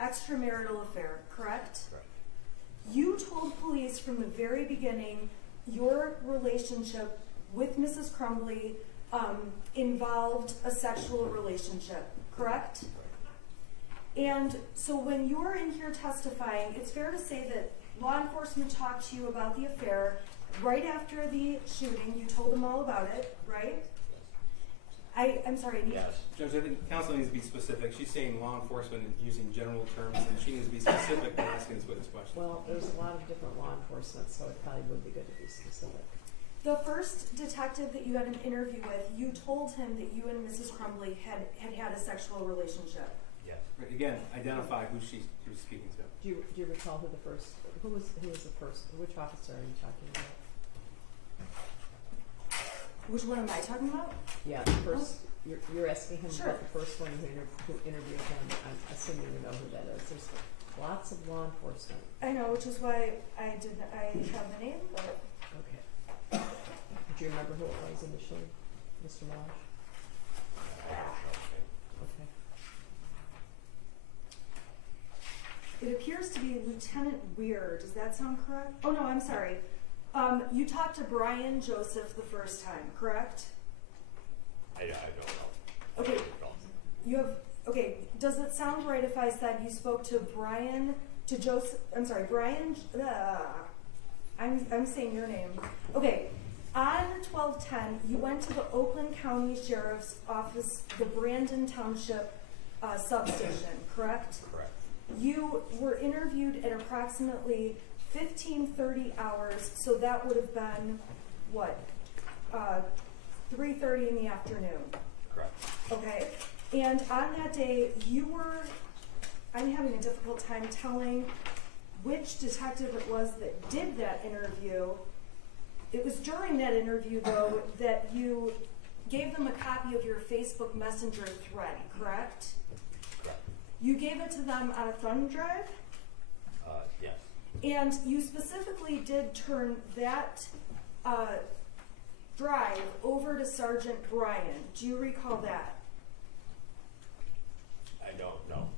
extramarital affair, correct? Correct. You told police from the very beginning your relationship with Mrs. Crumbley involved a sexual relationship, correct? And so when you're in here testifying, it's fair to say that law enforcement talked to you about the affair right after the shooting. You told them all about it, right? I'm sorry. Yes. Judge, I think counsel needs to be specific. She's saying law enforcement and using general terms, and she needs to be specific when asking this witness question. Well, there's a lot of different law enforcement, so it probably would be good to be specific. The first detective that you had an interview with, you told him that you and Mrs. Crumbley had a sexual relationship. Yes. Right, again, identify who she was speaking to. Do you recall who was the first, which officer are you talking about? Which one am I talking about? Yeah, the first, you're asking him Sure. about the first one who interviewed him. I'm assuming you know who that is. There's lots of law enforcement. I know, which is why I have the name, but Okay. Do you remember who it was initially, Mr. Marsh? Okay. it appears to be Lieutenant Weir. Does that sound correct? Oh no, I'm sorry. You talked to Brian Joseph the first time, correct? I don't know. Okay. Okay, does it sound right if I said you spoke to Brian, I'm saying your name. Okay, on 12/10, you went to the Oakland County Sheriff's Office, the Brandon Township substation, correct? Correct. You were interviewed at approximately 15:30 hours, so that would have been, what, 3:30 in the afternoon. Correct. Okay, and on that day, I'm having a difficult time telling which detective it was that did that interview. It was during that interview, though, that you gave them a copy of your Facebook Messenger thread, correct? Correct. You gave it to them on a thumb drive? Yes. And you specifically did turn that drive over to Sergeant Brian. Do you recall that? I don't know.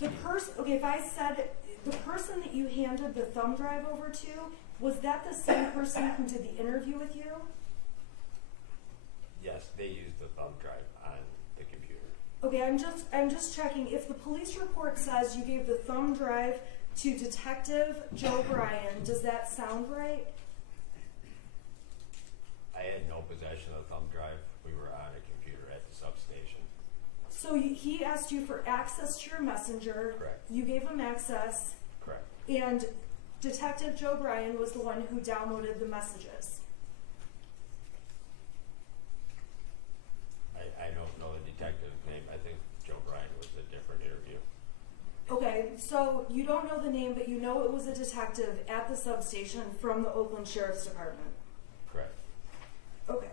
If I said the person that you handed the thumb drive over to, was that the same person who did the interview with you? Yes, they used the thumb drive on the computer. Okay, I'm just checking. If the police report says you gave the thumb drive to Detective Joe Bryan, does that sound right? I had no possession of the thumb drive. We were on a computer at the substation. So he asked you for access to your messenger. Correct. You gave him access. Correct. And Detective Joe Bryan was the one who downloaded the messages. I don't know the detective's name. I think Joe Bryan was a different interview. Okay, so you don't know the name, but you know it was a detective at the substation from the Oakland Sheriff's Department. Correct. Okay.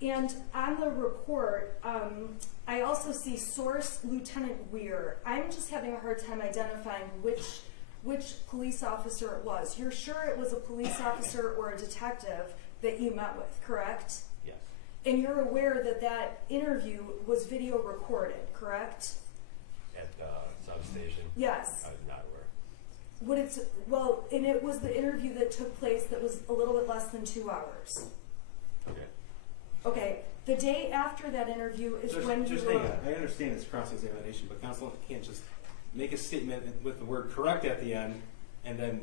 And on the report, I also see source Lieutenant Weir. I'm just having a hard time identifying which police officer it was. You're sure it was a police officer or a detective that you met with, correct? Yes. And you're aware that that interview was video recorded, correct? At the substation? Yes. I was not aware. And it was the interview that took place that was a little bit less than 2 hours. Okay. Okay, the day after that interview is when you were... I understand it's cross-examination, but counsel can't just make a statement with the word correct at the end, and then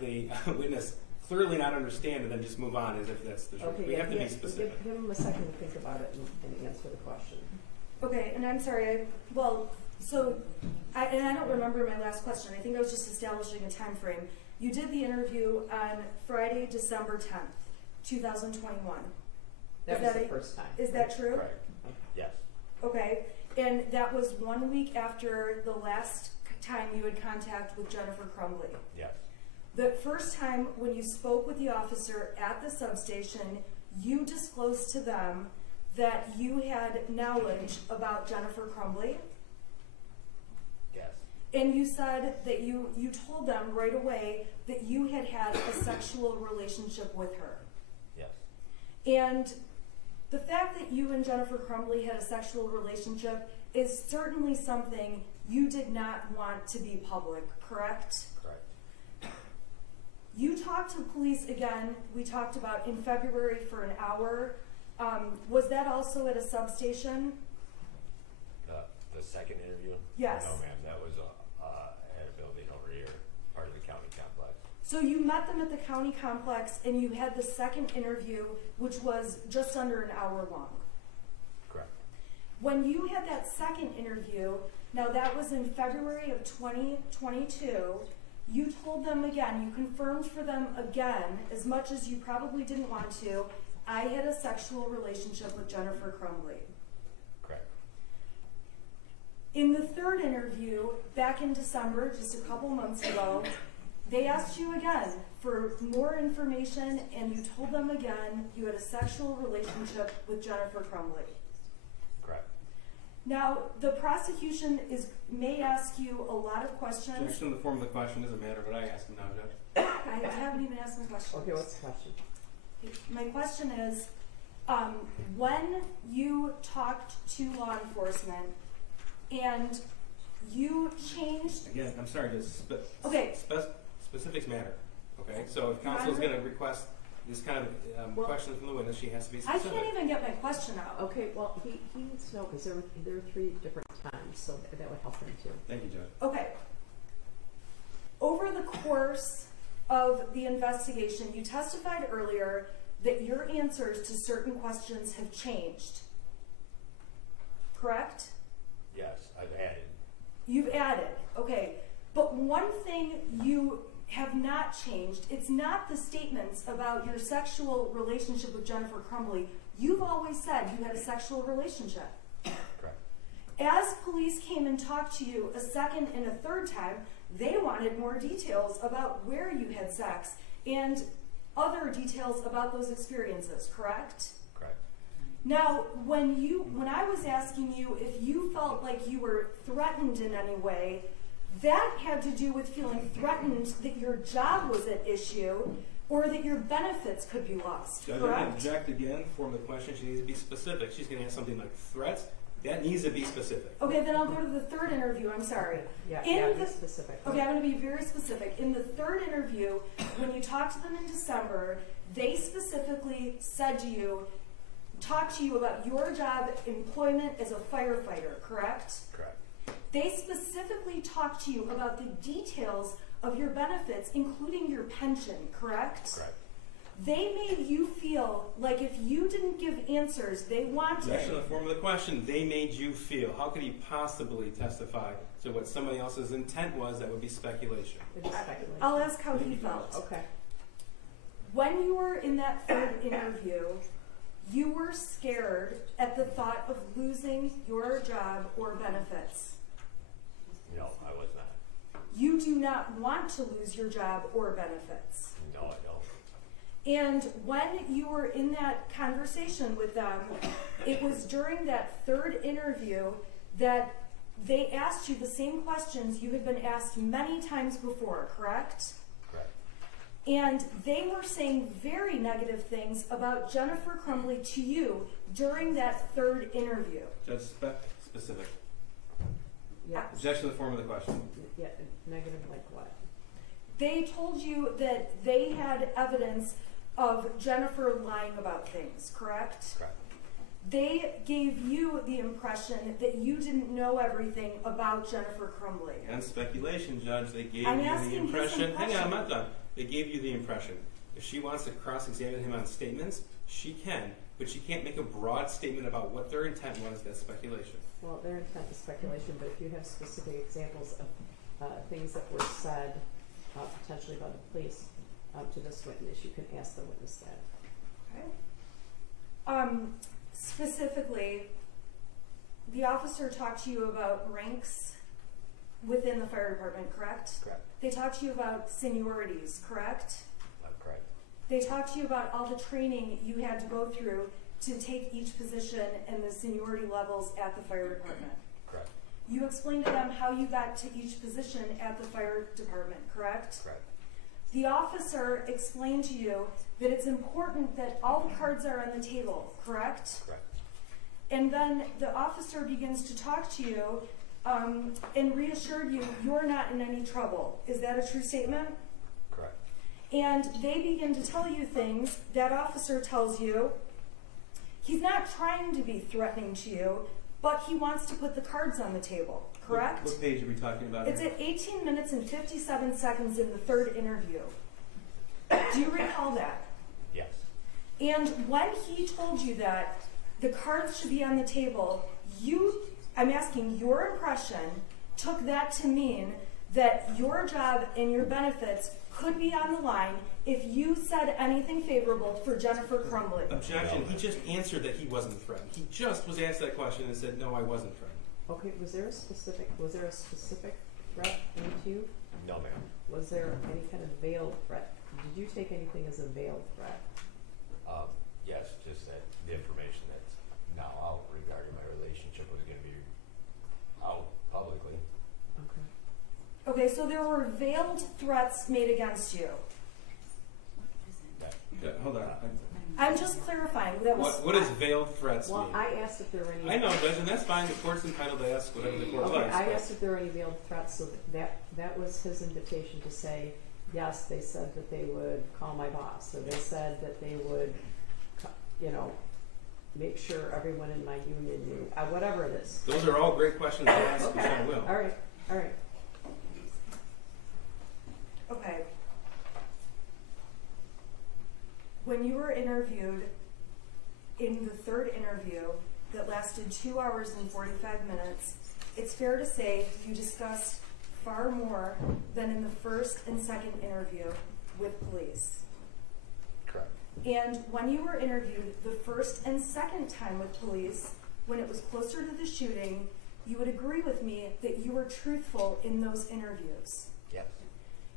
the witness clearly not understand, and then just move on as if that's the truth. Okay, We have to be specific. Give him a second to think about it and answer the question. Okay, and I'm sorry, I don't remember my last question. I think I was just establishing a time frame. You did the interview on Friday, December 10th, 2021. That was the first time. Is that true? Correct. Yes. Okay, and that was 1 week after the last time you had contact with Jennifer Crumbley. Yes. The first time when you spoke with the officer at the substation, you disclosed to them that you had knowledge about Jennifer Crumbley. Yes. And you said that you told them right away that you had had a sexual relationship with her. Yes. And the fact that you and Jennifer Crumbley had a sexual relationship is certainly something you did not want to be public, correct? Correct. You talked to police again, we talked about in February for an hour. Was that also at a substation? The second interview? Yes. No, ma'am, that was at a building over here, part of the county complex. So you met them at the county complex and you had the second interview, which was just under an hour long. Correct. When you had that second interview, now that was in February of 2022, you told them again, you confirmed for them again, as much as you probably didn't want to, I had a sexual relationship with Jennifer Crumbley. Correct. In the third interview, back in December, just a couple months ago, they asked you again for more information and you told them again you had a sexual relationship with Jennifer Crumbley. Correct. Now, the prosecution may ask you a lot of questions. Objection in the form of the question doesn't matter, but I ask him now, Judge. I haven't even asked my question. Okay, what's the question? My question is, when you talked to law enforcement and you changed, Again, I'm sorry, Okay. Specifics matter, okay? So if counsel is gonna request this kind of Well- question from the witness, she has to be I specific. can't even get my question out. Okay, well, he needs to know, because there were 3 different times, so that would help him too. Thank you, Judge. Okay. Over the course of the investigation, you testified earlier that your answers to certain questions have changed. Correct? Yes, I've added. You've added, okay. But one thing you have not changed, it's not the statements about your sexual relationship with Jennifer Crumbley. You've always said you had a sexual relationship. Correct. As police came and talked to you a second and a third time, they wanted more details about where you had sex and other details about those experiences, correct? Correct. Now, when I was asking you if you felt like you were threatened in any way, that had to do with feeling threatened that your job was at issue or that your benefits could be lost, Judge, I correct? object again, form the question, she needs to be specific. She's gonna ask something like threats, that needs to be specific. Okay, then I'll go to the third interview, I'm sorry. Yeah, In be the- specific. Okay, I'm going to be very specific. In the third interview, when you talked to them in December, they specifically said to you, talked to you about your job employment as a firefighter, correct? Correct. They specifically talked to you about the details of your benefits, including your pension, correct? Correct. They made you feel like if you didn't give answers they wanted. Objection in the form of the question, they made you feel. How could he possibly testify to what somebody else's intent was? That would be speculation. It is speculation. I'll ask how he felt. Okay. When you were in that third interview, you were scared at the thought of losing your job or benefits. No, I was not. You do not want to lose your job or benefits. No, I don't. And when you were in that conversation with them, it was during that third interview that they asked you the same questions you had been asked many times before, correct? Correct. And they were saying very negative things about Jennifer Crumbley to you during that third interview. Judge, specific. Yeah. Objection in the form of the question. Yeah, negative like what? They told you that they had evidence of Jennifer lying about things, correct? Correct. They gave you the impression that you didn't know everything about Jennifer Crumbley. And speculation, Judge, they gave I'm you the asking his impression. Hang on, I'm impression. not done. They gave you the impression. If she wants to cross-examine him on statements, she can, but she can't make a broad statement about what their intent was. That's speculation. Well, their intent is speculation, but if you have specific examples of things that were said potentially by the police to this witness, you can ask the witness that. Okay. Specifically, the officer talked to you about ranks within the fire department, correct? Correct. They talked to you about seniorities, correct? Correct. They talked to you about all the training you had to go through to take each position and the seniority levels at the fire department. Correct. You explained to them how you got to each position at the fire department, correct? Correct. The officer explained to you that it's important that all the cards are on the table, correct? Correct. and then the officer begins to talk to you and reassure you you're not in any trouble. Is that a true statement? Correct. And they begin to tell you things. That officer tells you he's not trying to be threatening to you, but he wants to put the cards on the table, correct? What page are we talking about It's here? at 18 minutes and 57 seconds in the third interview. Do you recall that? Yes. And when he told you that the cards should be on the table, I'm asking your impression, took that to mean that your job and your benefits could be on the line if you said anything favorable for Jennifer Crumbley. Objection. He just answered that he wasn't threatened. He just was asked that question and said, no, I wasn't threatened. Okay, was there a specific threat made to you? No, ma'am. Was there any kind of veiled threat? Did you take anything as a veiled threat? Yes, just that the information that's now out regarding my relationship was going to be out publicly. Okay. Okay, so there were veiled threats made against you. That, Okay, hold on. I'm just clarifying. That was What does veiled threats Well, mean? I asked if there were any. I know, Judge, and that's fine. The court's entitled to ask whatever the court Okay, likes. I but- asked if there were any veiled threats, so that was his invitation to say, yes, they said that they would call my boss, so they said that they would, make sure everyone in my union knew, whatever it is. Those are all great questions to ask, which I will. All right. okay. When you were interviewed in the third interview that lasted 2 hours and 45 minutes, it's fair to say you discussed far more than in the first and second interview with police. correct. And when you were interviewed the first and second time with police, when it was closer to the shooting, you would agree with me that you were truthful in those interviews. Yes.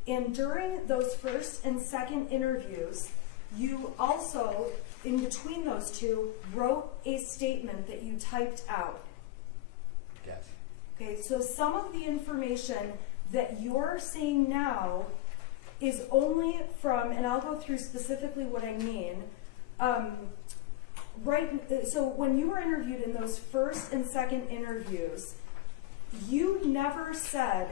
And during those first and second interviews, you also, in between those two, wrote a statement that you typed out. Yes. Okay, so some of the information that you're saying now is only from, and I'll go through specifically what I mean. So when you were interviewed in those first and second interviews, you never said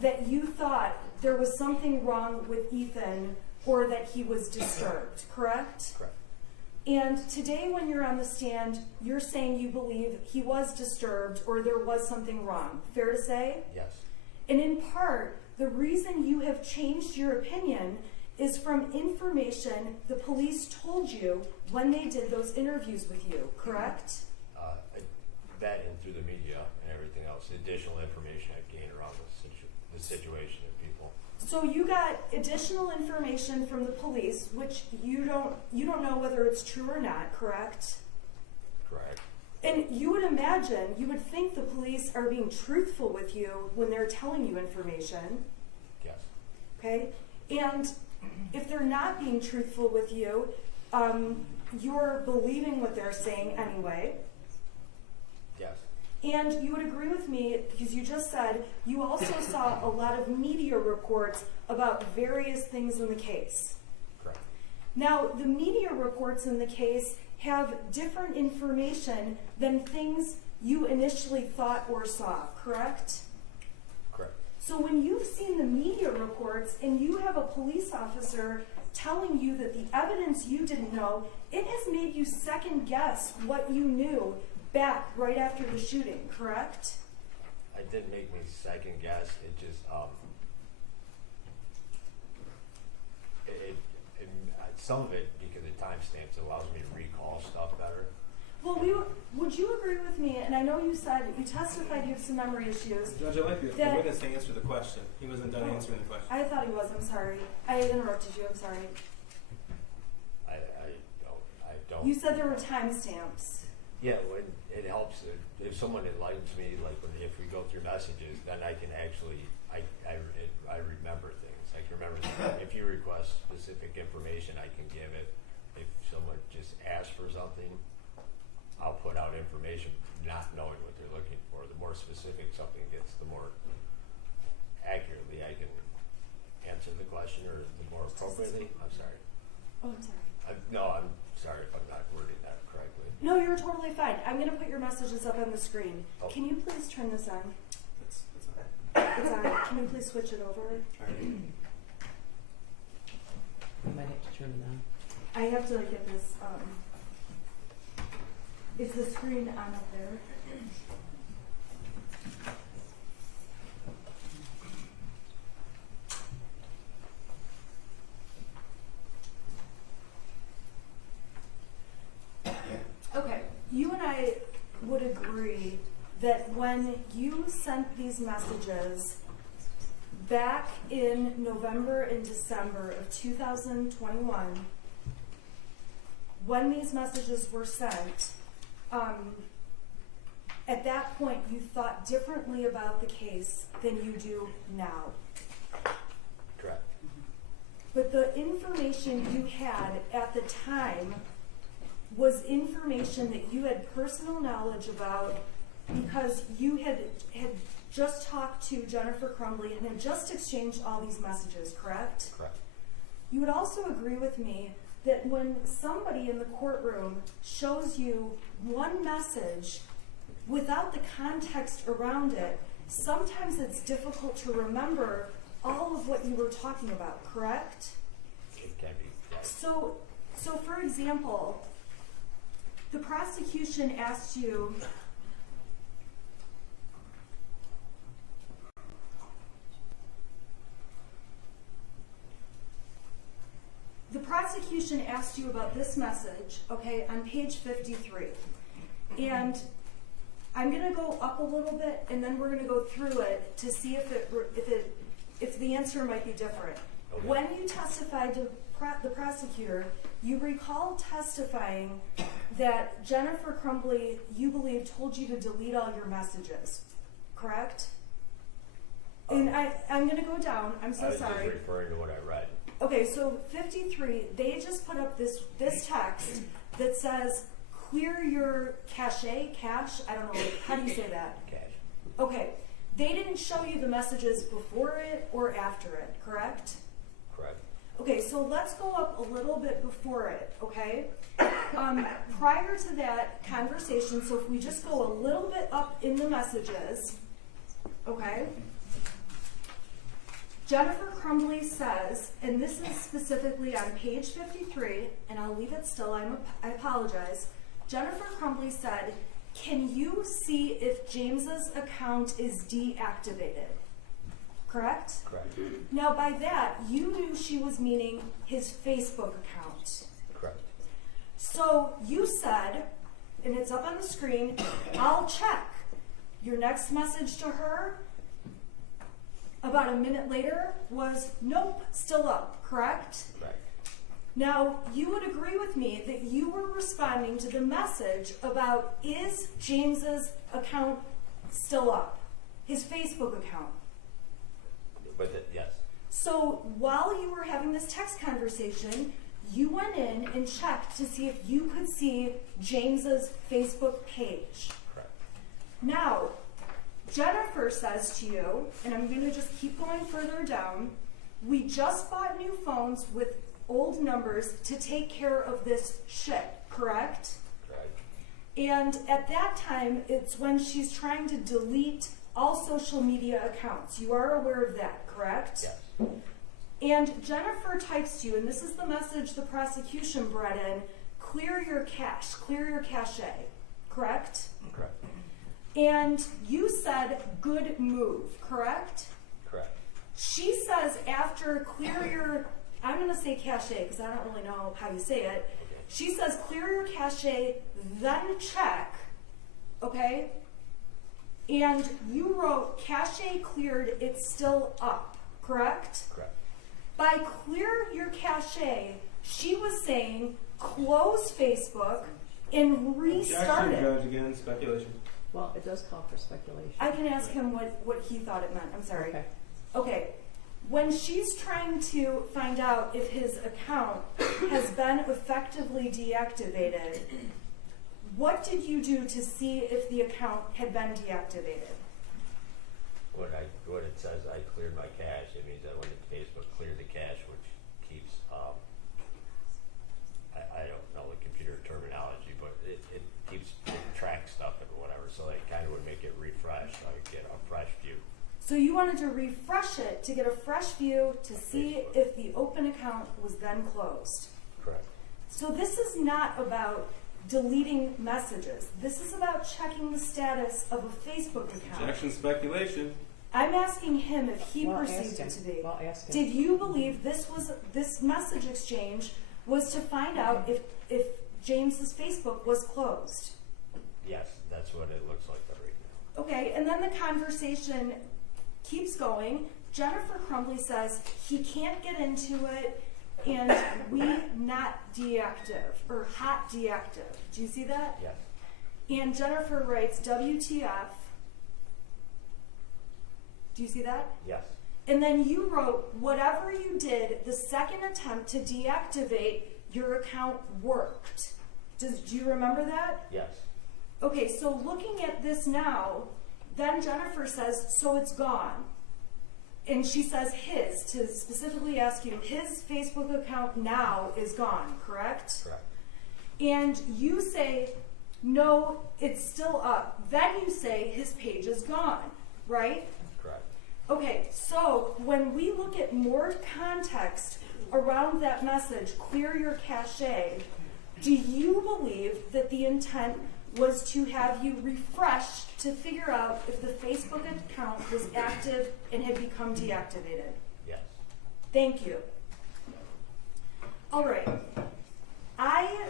that you thought there was something wrong with Ethan or that he was disturbed, correct? Correct. And today when you're on the stand, you're saying you believe he was disturbed or there was something wrong. Fair to say? Yes. And in part, the reason you have changed your opinion is from information the police told you when they did those interviews with you, correct? That and through the media and everything else, additional information I've gained around the situation of people. So you got additional information from the police, which you don't know whether it's true or not, correct? Correct. And you would imagine, you would think the police are being truthful with you when they're telling you information, Yes. okay? And if they're not being truthful with you, you're believing what they're saying anyway. Yes. And you would agree with me, because you just said you also saw a lot of media reports about various things in the case. Correct. Now, the media reports in the case have different information than things you initially thought or saw, correct? Correct. So when you've seen the media reports and you have a police officer telling you that the evidence you didn't know, it has made you second guess what you knew back right after the shooting, correct? It didn't make me second guess. It just some of it, because of timestamps, allows me to recall stuff better. Well, would you agree with me, and I know you said, you testified you have some memory issues. Judge, I'd like the That- witness to answer the question. He wasn't done answering the question. I thought he was, I'm sorry. I interrupted you, I'm sorry. I don't. You said there were timestamps. Yeah, when it helps if someone enlightens me, like if we go through messages, then I can actually I remember things. I can remember if you request specific information, I can give it. If someone just asks for something, I'll put out information, not knowing what they're looking for. The more specific something gets, the more accurately I can answer the question, or the more appropriately. I'm sorry. Oh, I'm sorry. I'm sorry if I'm not wording that correctly. No, you're totally fine. I'm gonna put your messages up on the screen. Oh. Can you please turn this on? That's all right. It's on. Can you please switch it over? All right. You might have to turn it on. I have to get this, is the screen on up there? Okay, you and I would agree that when you sent these messages back in November and December of 2021, when these messages were sent, at that point you thought differently about the case than you do now. Correct. But the information you had at the time was information that you had personal knowledge about because you had just talked to Jennifer Crumbley and had just exchanged all these messages, correct? Correct. You would also agree with me that when somebody in the courtroom shows you one message without the context around it, sometimes it's difficult to remember all of what you were talking about, correct? It can be. Yes. So for example, the prosecution asked you about this message, okay, on page 53. And I'm going to go up a little bit and then we're going to go through it to see if the answer might be different. Okay. When you testified to the prosecutor, you recall testifying that Jennifer Crumbley, you believe, told you to delete all your messages, correct? And I'm going to go down. I'm so I was sorry. just referring to what I read. Okay, so 53, they just put up this text that says, clear your cache, I don't know, how do you say that? Cash. Okay, they didn't show you the messages before it or after it, correct? Correct. Okay, so let's go up a little bit before it, okay? Prior to that conversation, so if we just go a little bit up in the messages, okay? Jennifer Crumbley says, and this is specifically on page 53, and I'll leave it still, I apologize. Jennifer Crumbley said, can you see if James's account is deactivated? Correct? Correct. Now by that, you knew she was meaning his Facebook account. Correct. So you said, and it's up on the screen, I'll check. Your next message to her, about a minute later, was nope, still up, correct? Correct. Now, you would agree with me that you were responding to the message about is James's account still up? His Facebook account. Yes. So while you were having this text conversation, you went in and checked to see if you could see James's Facebook page. Correct. Now, Jennifer says to you, and I'm going to just keep going further down, we just bought new phones with old numbers to take care of this shit, correct? Correct. And at that time, it's when she's trying to delete all social media accounts. You are aware of that, correct? Yes. And Jennifer types to you, and this is the message the prosecution brought in, clear your cache, clear your cache, correct? Correct. And you said, good move, correct? Correct. She says after clear your, I'm going to say cache because I don't really know how you say it. Okay. She says clear your cache, then check, okay? And you wrote cache cleared, it's still up, correct? Correct. By clear your cache, she was saying close Facebook and restart Objection, it. Judge, again, speculation. Well, it does call for speculation. I can ask him what he thought it meant. I'm sorry. Okay. Okay. When she's trying to find out if his account has been effectively deactivated, what did you do to see if the account had been deactivated? What it says, I cleared my cache. It means that when Facebook cleared the cache, which keeps, I don't know the computer terminology, but it So you wanted to refresh it to get a fresh view to see if the open account was then closed. Correct. So this is not about deleting messages. This is about checking the status of a Facebook account. Objection, speculation. I'm asking him if he Well, perceived ask it to be. him. Well, ask him. Did you believe this message exchange was to find out if James's Facebook was closed? Yes, that's what it looks like right now. Okay, and then the conversation keeps going. Jennifer Crumbley says he can't get into it and we not deactive or hot deactive. Do you see that? Yes. And Jennifer writes WTF. Do you see that? Yes. And then you wrote, whatever you did, the second attempt to deactivate your account worked. Do you remember that? Yes. Okay, so looking at this now, then Jennifer says, so it's gone. And she says his, to specifically ask you, his Facebook account now is gone, correct? Correct. And you say, no, it's still up. Then you say his page is gone, right? Correct. Okay, so when we look at more context around that message, clear your cache, do you believe that the intent was to have you refresh to figure out if the Facebook account was active and had become deactivated? Yes. Thank you. All right. I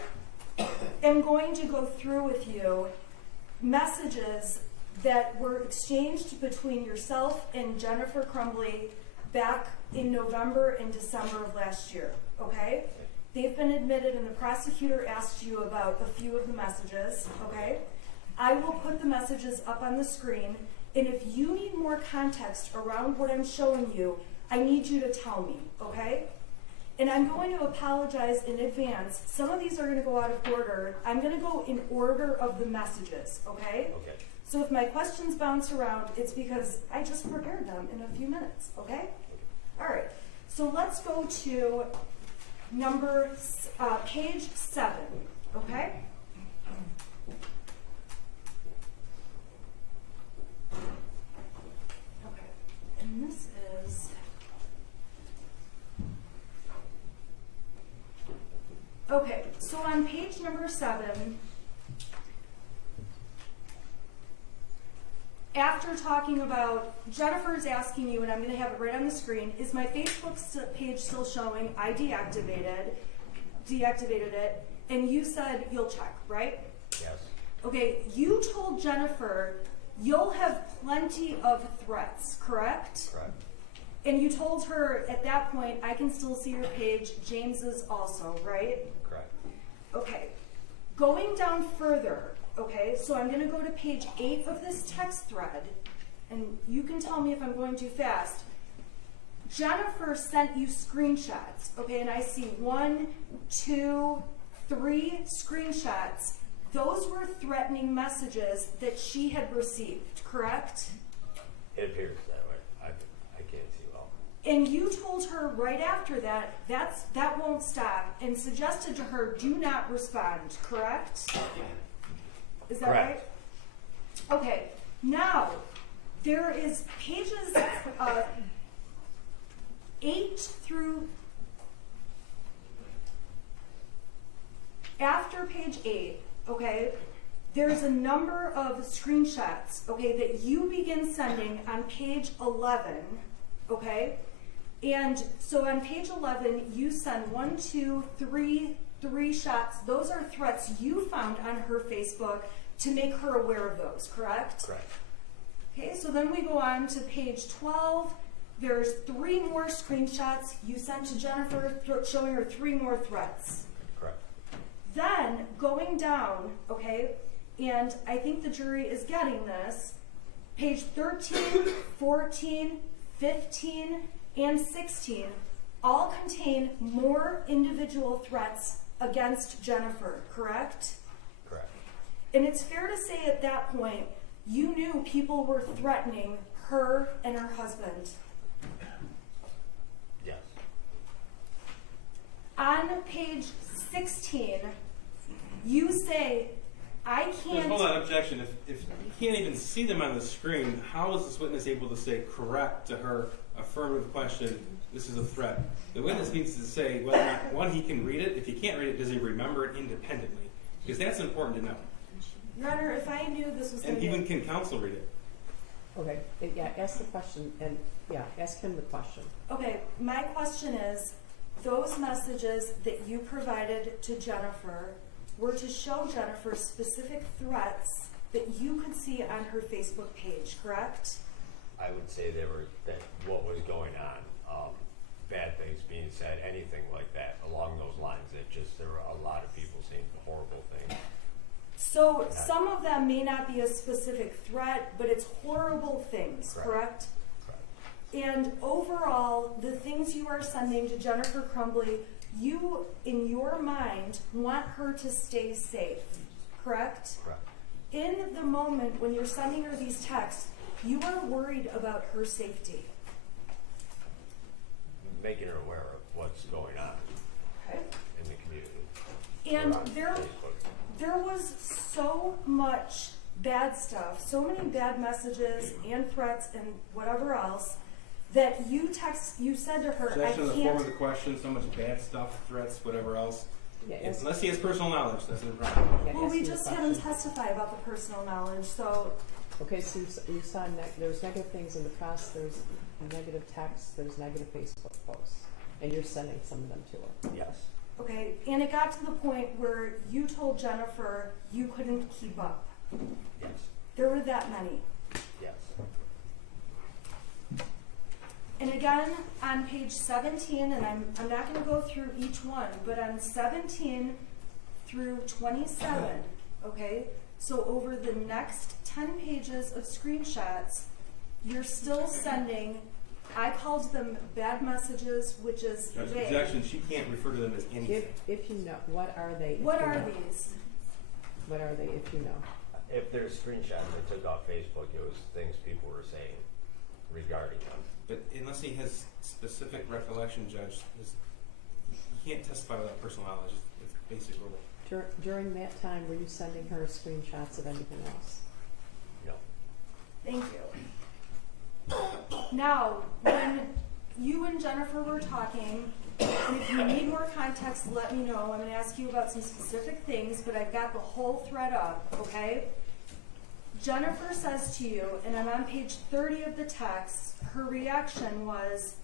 am going to go through with you messages that were exchanged between yourself and Jennifer Crumbley back in November and December of last year, okay? They've been admitted and the prosecutor asked you about a few of the messages, okay? I will put the messages up on the screen, and if you need more context around what I'm showing you, I need you to tell me, okay? And I'm going to apologize in advance. Some of these are going to go out of order. I'm going to go in order of the messages, okay? Okay. So if my questions bounce around, it's because I just prepared them in a few minutes, okay? All right, so let's go to page 7, okay? Okay, and this is, okay, so on page number 7, after talking about, Jennifer's asking you, and I'm going to have it right on the screen, is my Facebook page still showing I deactivated it, and you said you'll check, right? Yes. Okay, you told Jennifer you'll have plenty of threats, correct? Correct. And you told her at that point, I can still see your page, James's also, right? Correct. Okay, going down further, okay, so I'm going to go to page 8 of this text thread, and you can tell me if I'm going too fast. Jennifer sent you screenshots, okay, and I see 1, 2, 3 screenshots. Those were threatening messages that she had received, correct? It appears that way. I can't see well. And you told her right after that, that won't stop, and suggested to her, do not respond, correct? Is that Correct. right? Okay, now, there is pages 8 through, after page 8, okay, there's a number of screenshots, okay, that you begin sending on page 11, okay? And so on page 11, you send 1, 2, 3 shots. Those are threats you found on her Facebook to make her aware of those, correct? Correct. Okay, so then we go on to page 12. There's 3 more screenshots you sent to Jennifer showing her 3 more threats. Correct. Then going down, okay, and I think the jury is getting this, page 13, 14, 15, and 16 all contain more individual threats against Jennifer, correct? Correct. And it's fair to say at that point, you knew people were threatening her and her husband. Yes. On page 16, you say, I can't. Hold on, objection. If you can't even see them on the screen, how is this witness able to say correct to her affirmative question, this is a threat? The witness needs to say whether or not, one, he can read it. If he can't read it, does he remember it independently? Because that's important to know. Your Honor, if I knew this was going And to even can counsel read it? Okay, yeah, ask the question, and, yeah, ask him the question. Okay, my question is, those messages that you provided to Jennifer were to show Jennifer specific threats that you could see on her Facebook page, correct? I would say that what was going on, bad things being said, anything like that along those lines. That just there were a lot of people saying horrible things. So some of them may not be a specific threat, but it's horrible things, correct? Correct. And overall, the things you are sending to Jennifer Crumbley, you, in your mind, want her to stay safe, correct? Correct. In the moment when you're sending her these texts, you are worried about her safety. Making her aware of what's going on Okay. in the community. And Or on Facebook. there was so much bad stuff, so many bad messages and threats and whatever else that you said to her, Objection in I the form of can't. the question, so much bad stuff, threats, whatever else. Yeah, ask, Unless he has personal knowledge, that's no problem. yeah, Well, ask we him the just had question. him testify about the personal knowledge, so Okay, so you saw there's negative things in the press, there's negative text, there's negative Facebook posts, and you're sending some of them to her. Yes. okay. And it got to the point where you told Jennifer you couldn't keep up. Yes. There were that many. Yes. And again, on page 17, and I'm not going to go through each one, but on 17 through 27, okay, so over the next 10 pages of screenshots, you're still sending, I called them bad messages, which is Judge, vague. objection, she can't refer to them as anything. If you know, what are they? if What you are know? these? What are they, if you know? If there's screenshots I took off Facebook, it was things people were saying regarding them. But unless he has specific recollection, Judge, he can't testify without personal knowledge. It's a basic rule. During that time, were you sending her screenshots of anything else? No. Thank you. Now, when you and Jennifer were talking, and if you need more context, let me know. I'm going to ask you about some specific things, but I've got the whole thread up, okay? Jennifer says to you, and I'm on page 30 of the text, her reaction was,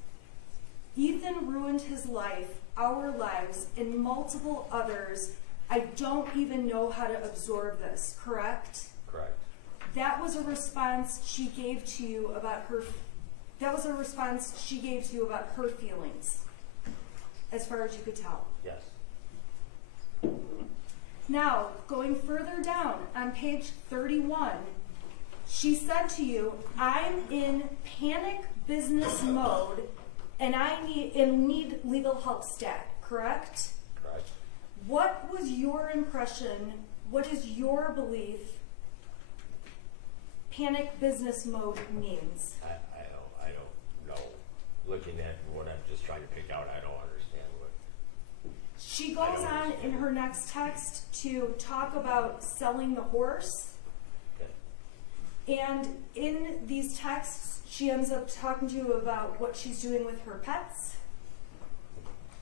Ethan ruined his life, our lives, and multiple others. I don't even know how to absorb this, correct? Correct. That was a response she gave to you about her. That was a response she gave to you about her feelings, as far as you could tell. Yes. Now, going further down on page 31, she said to you, "I'm in panic business mode, and I need legal help stat." Correct? Correct. What was your impression? What is your belief? Panic business mode means. I don't know. Looking at what I'm just trying to pick out, I don't understand what. She I goes don't on in understand. her next text to talk about selling the horse. Okay. And in these texts, she ends up talking to you about what she's doing with her pets.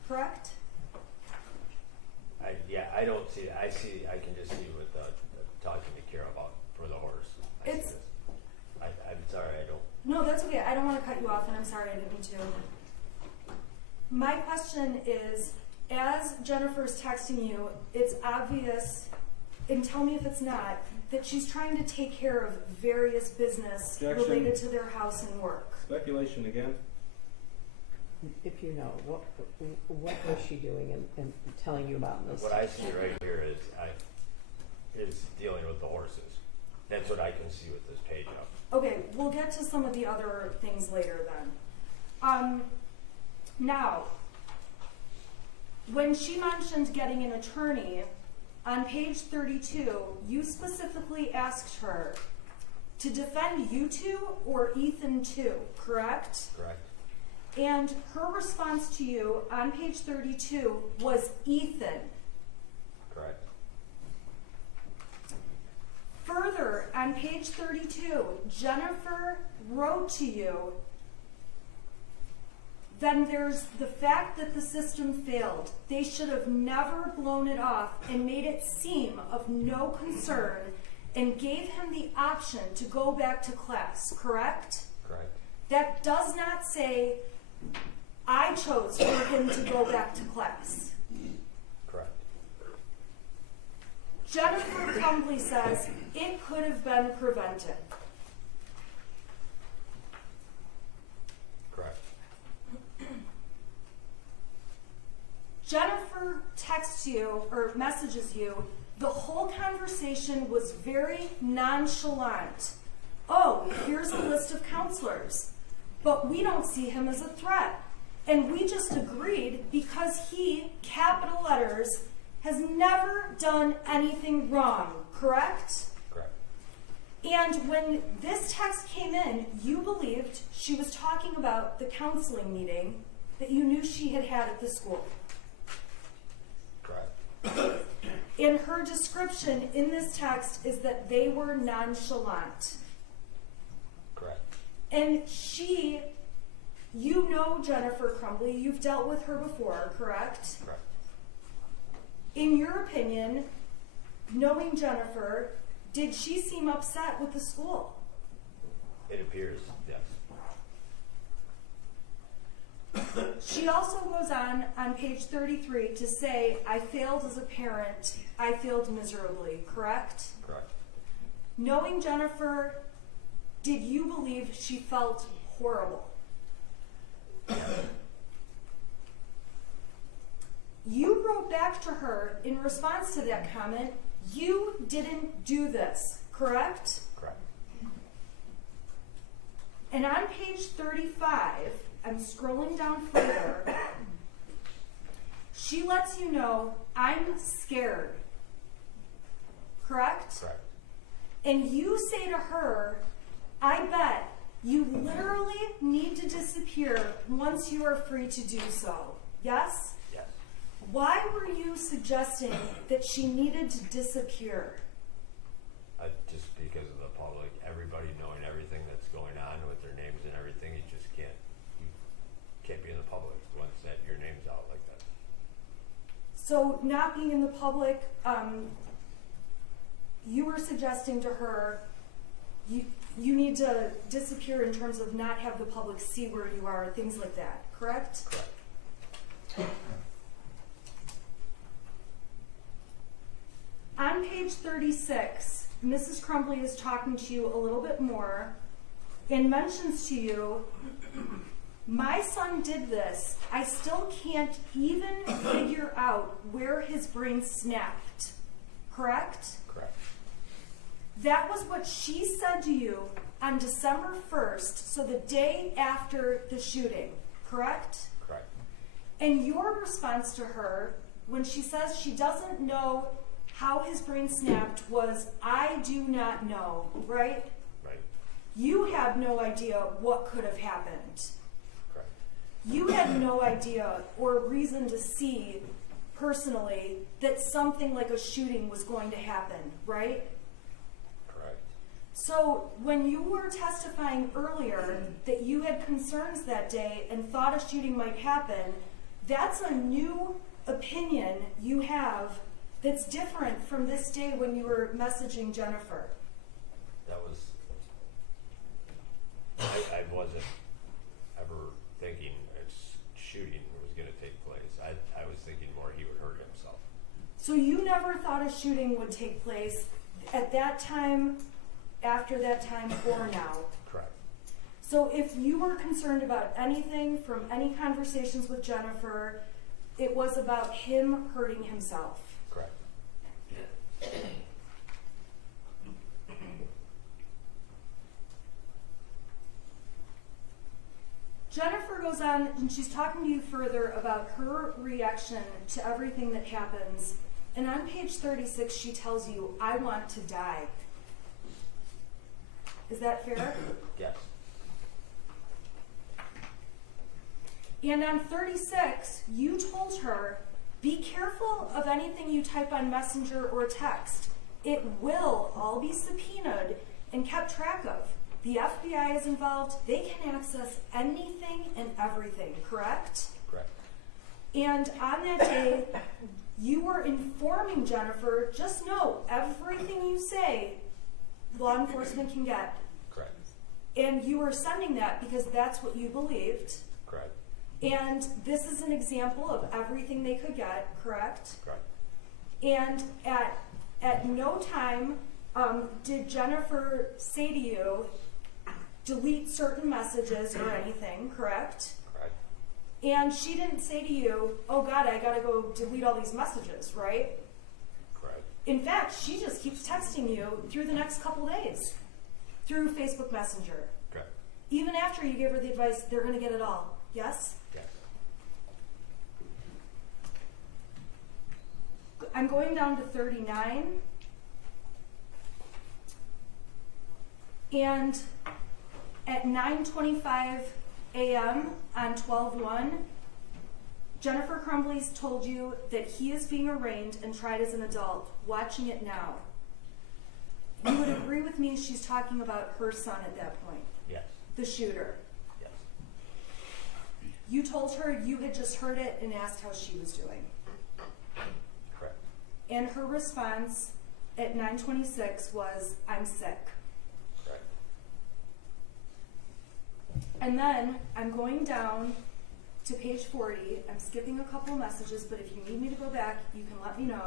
Correct? I don't see it. I can just see what talking to Kara about for the horse. I see It's- this. I'm sorry, I don't. No, that's okay. I don't want to cut you off, and I'm sorry I didn't mean to. My question is, as Jennifer's texting you, it's obvious, and tell me if it's not, that she's trying to take care of various business Objection. related to their house and work. Speculation again. If you know, what was she doing and telling you about this? What I see right here is dealing with the horses. That's what I can see with this page up. Okay, we'll get to some of the other things later then. Now, when she mentioned getting an attorney, on page 32, you specifically asked her to defend you two or Ethan too, correct? Correct. And her response to you on page 32 was Ethan. Correct. Further, on page 32, Jennifer wrote to you, then there's the fact that the system failed. They should have never blown it off and made it seem of no concern and gave him the option to go back to class, correct? Correct. That does not say, I chose for him to go back to class. Correct. Jennifer Crumbley says it could have been prevented. Correct. Jennifer texts you or messages you, the whole conversation was very nonchalant. Oh, here's a list of counselors, but we don't see him as a threat. And we just agreed because he, capital letters, has never done anything wrong, correct? Correct. And when this text came in, you believed she was talking about the counseling meeting that you knew she had had at the school. Correct. And her description in this text is that they were nonchalant. Correct. And she, you know Jennifer Crumbley, you've dealt with her before, correct? Correct. In your opinion, knowing Jennifer, did she seem upset with the school? It appears, yes. She also goes on page 33 to say, I failed as a parent, I failed miserably, correct? Correct. Knowing Jennifer, did you believe she felt horrible? You wrote back to her in response to that comment, you didn't do this, correct? Correct. And on page 35, I'm scrolling down further, she lets you know, I'm scared, correct? Correct. And you say to her, I bet you literally need to disappear once you are free to do so. Yes? Yes. Why were you suggesting that she needed to disappear? Just because of the public, everybody knowing everything that's going on with their names and everything, you just can't be in the public once that your name's out like that. So not being in the public, you were suggesting to her, you need to disappear in terms of not have the public see where you are, things like that, correct? Correct. On page 36, Mrs. Crumbley is talking to you a little bit more and mentions to you, my son did this. I still can't even figure out where his brain snapped. Correct? Correct. That was what she said to you on December 1st, so the day after the shooting. Correct? Correct. And your response to her, when she says she doesn't know how his brain snapped, was, I do not know, right? Right. You had no idea what could have happened. Correct. You had no idea or reason to see personally that something like a shooting was going to happen, right? Correct. So when you were testifying earlier that you had concerns that day and thought a shooting might happen, that's a new opinion you have that's different from this day when you were messaging Jennifer. That was, I wasn't ever thinking a shooting was going to take place. I was thinking more he would hurt himself. So you never thought a shooting would take place at that time, after that time, or now? Correct. So if you were concerned about anything from any conversations with Jennifer, it was about him hurting himself. Correct. Jennifer goes on and she's talking to you further about her reaction to everything that happens. And on page 36, she tells you, I want to die. Is that fair? Yes. And on 36, you told her, be careful of anything you type on Messenger or text. it will all be subpoenaed and kept track of. The FBI is involved. They can access anything and everything, correct? Correct. And on that day, you were informing Jennifer, just know everything you say, law enforcement can get. Correct. And you were sending that because that's what you believed. Correct. And this is an example of everything they could get, correct? Correct. And at no time did Jennifer say to you, delete certain messages or anything, correct? Correct. And she didn't say to you, oh God, I gotta go delete all these messages, right? Correct. In fact, she just keeps texting you through the next couple days through Facebook Messenger. Correct. Even after you give her the advice, they're gonna get it all. Yes? Yes. I'm going down to 39. And at 9:25 a.m. on 12/1, Jennifer Crumbley's told you that he is being arraigned and tried as an adult. Watching it now. You would agree with me she's talking about her son at that point, Yes. the shooter. Yes. You told her you had just heard it and asked how she was doing. Correct. And her response at 9:26 was, I'm sick. Correct. And then I'm going down to page 40. I'm skipping a couple messages, but if you need me to go back, you can let me know.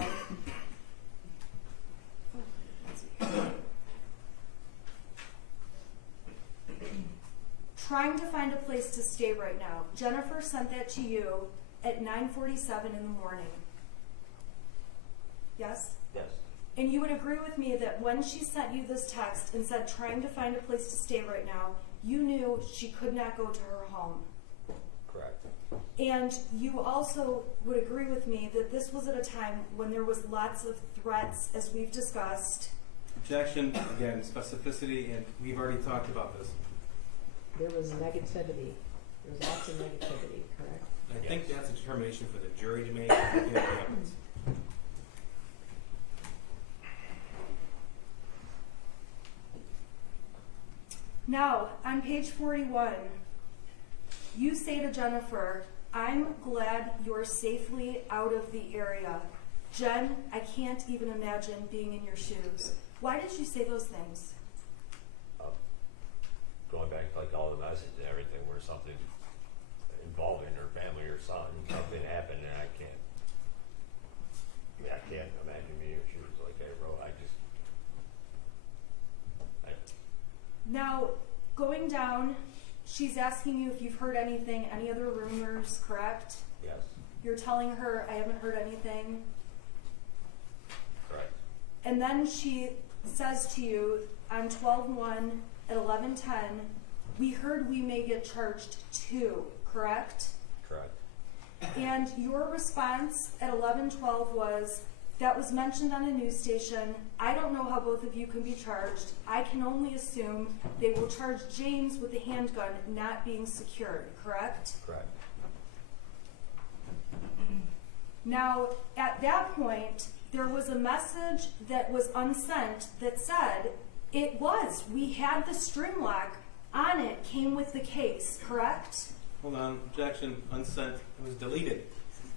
Trying to find a place to stay right now. Jennifer sent that to you at 9:47 in the morning. Yes? Yes. And you would agree with me that when she sent you this text and said trying to find a place to stay right now, you knew she could not go to her home. Correct. And you also would agree with me that this was at a time when there was lots of threats, as we've discussed. Objection, again, specificity, and we've already talked about this. There was negativity. There was lots of negativity, correct? I think that's a determination for the jury to make. Looking at the evidence. Now, on page 41, you say to Jennifer, I'm glad you're safely out of the area. Jen, I can't even imagine being in your shoes. Why did you say those things? Going back to like all the messages and everything where something involving her family or son, something happened and I can't imagine me in your shoes like that, bro. Now, going down, she's asking you if you've heard anything, any other rumors, correct? Yes. You're telling her, I haven't heard anything. Correct. And then she says to you on 12/1 at 11:10, we heard we may get charged too, correct? Correct. And your response at 11:12 was, that was mentioned on a news station. I don't know how both of you can be charged. I can only assume they will charge James with the handgun not being secured, correct? Correct. Now, at that point, there was a message that was unsent that said, we had the string lock on it, came with the case, correct? Hold on, objection, unsent, it was deleted.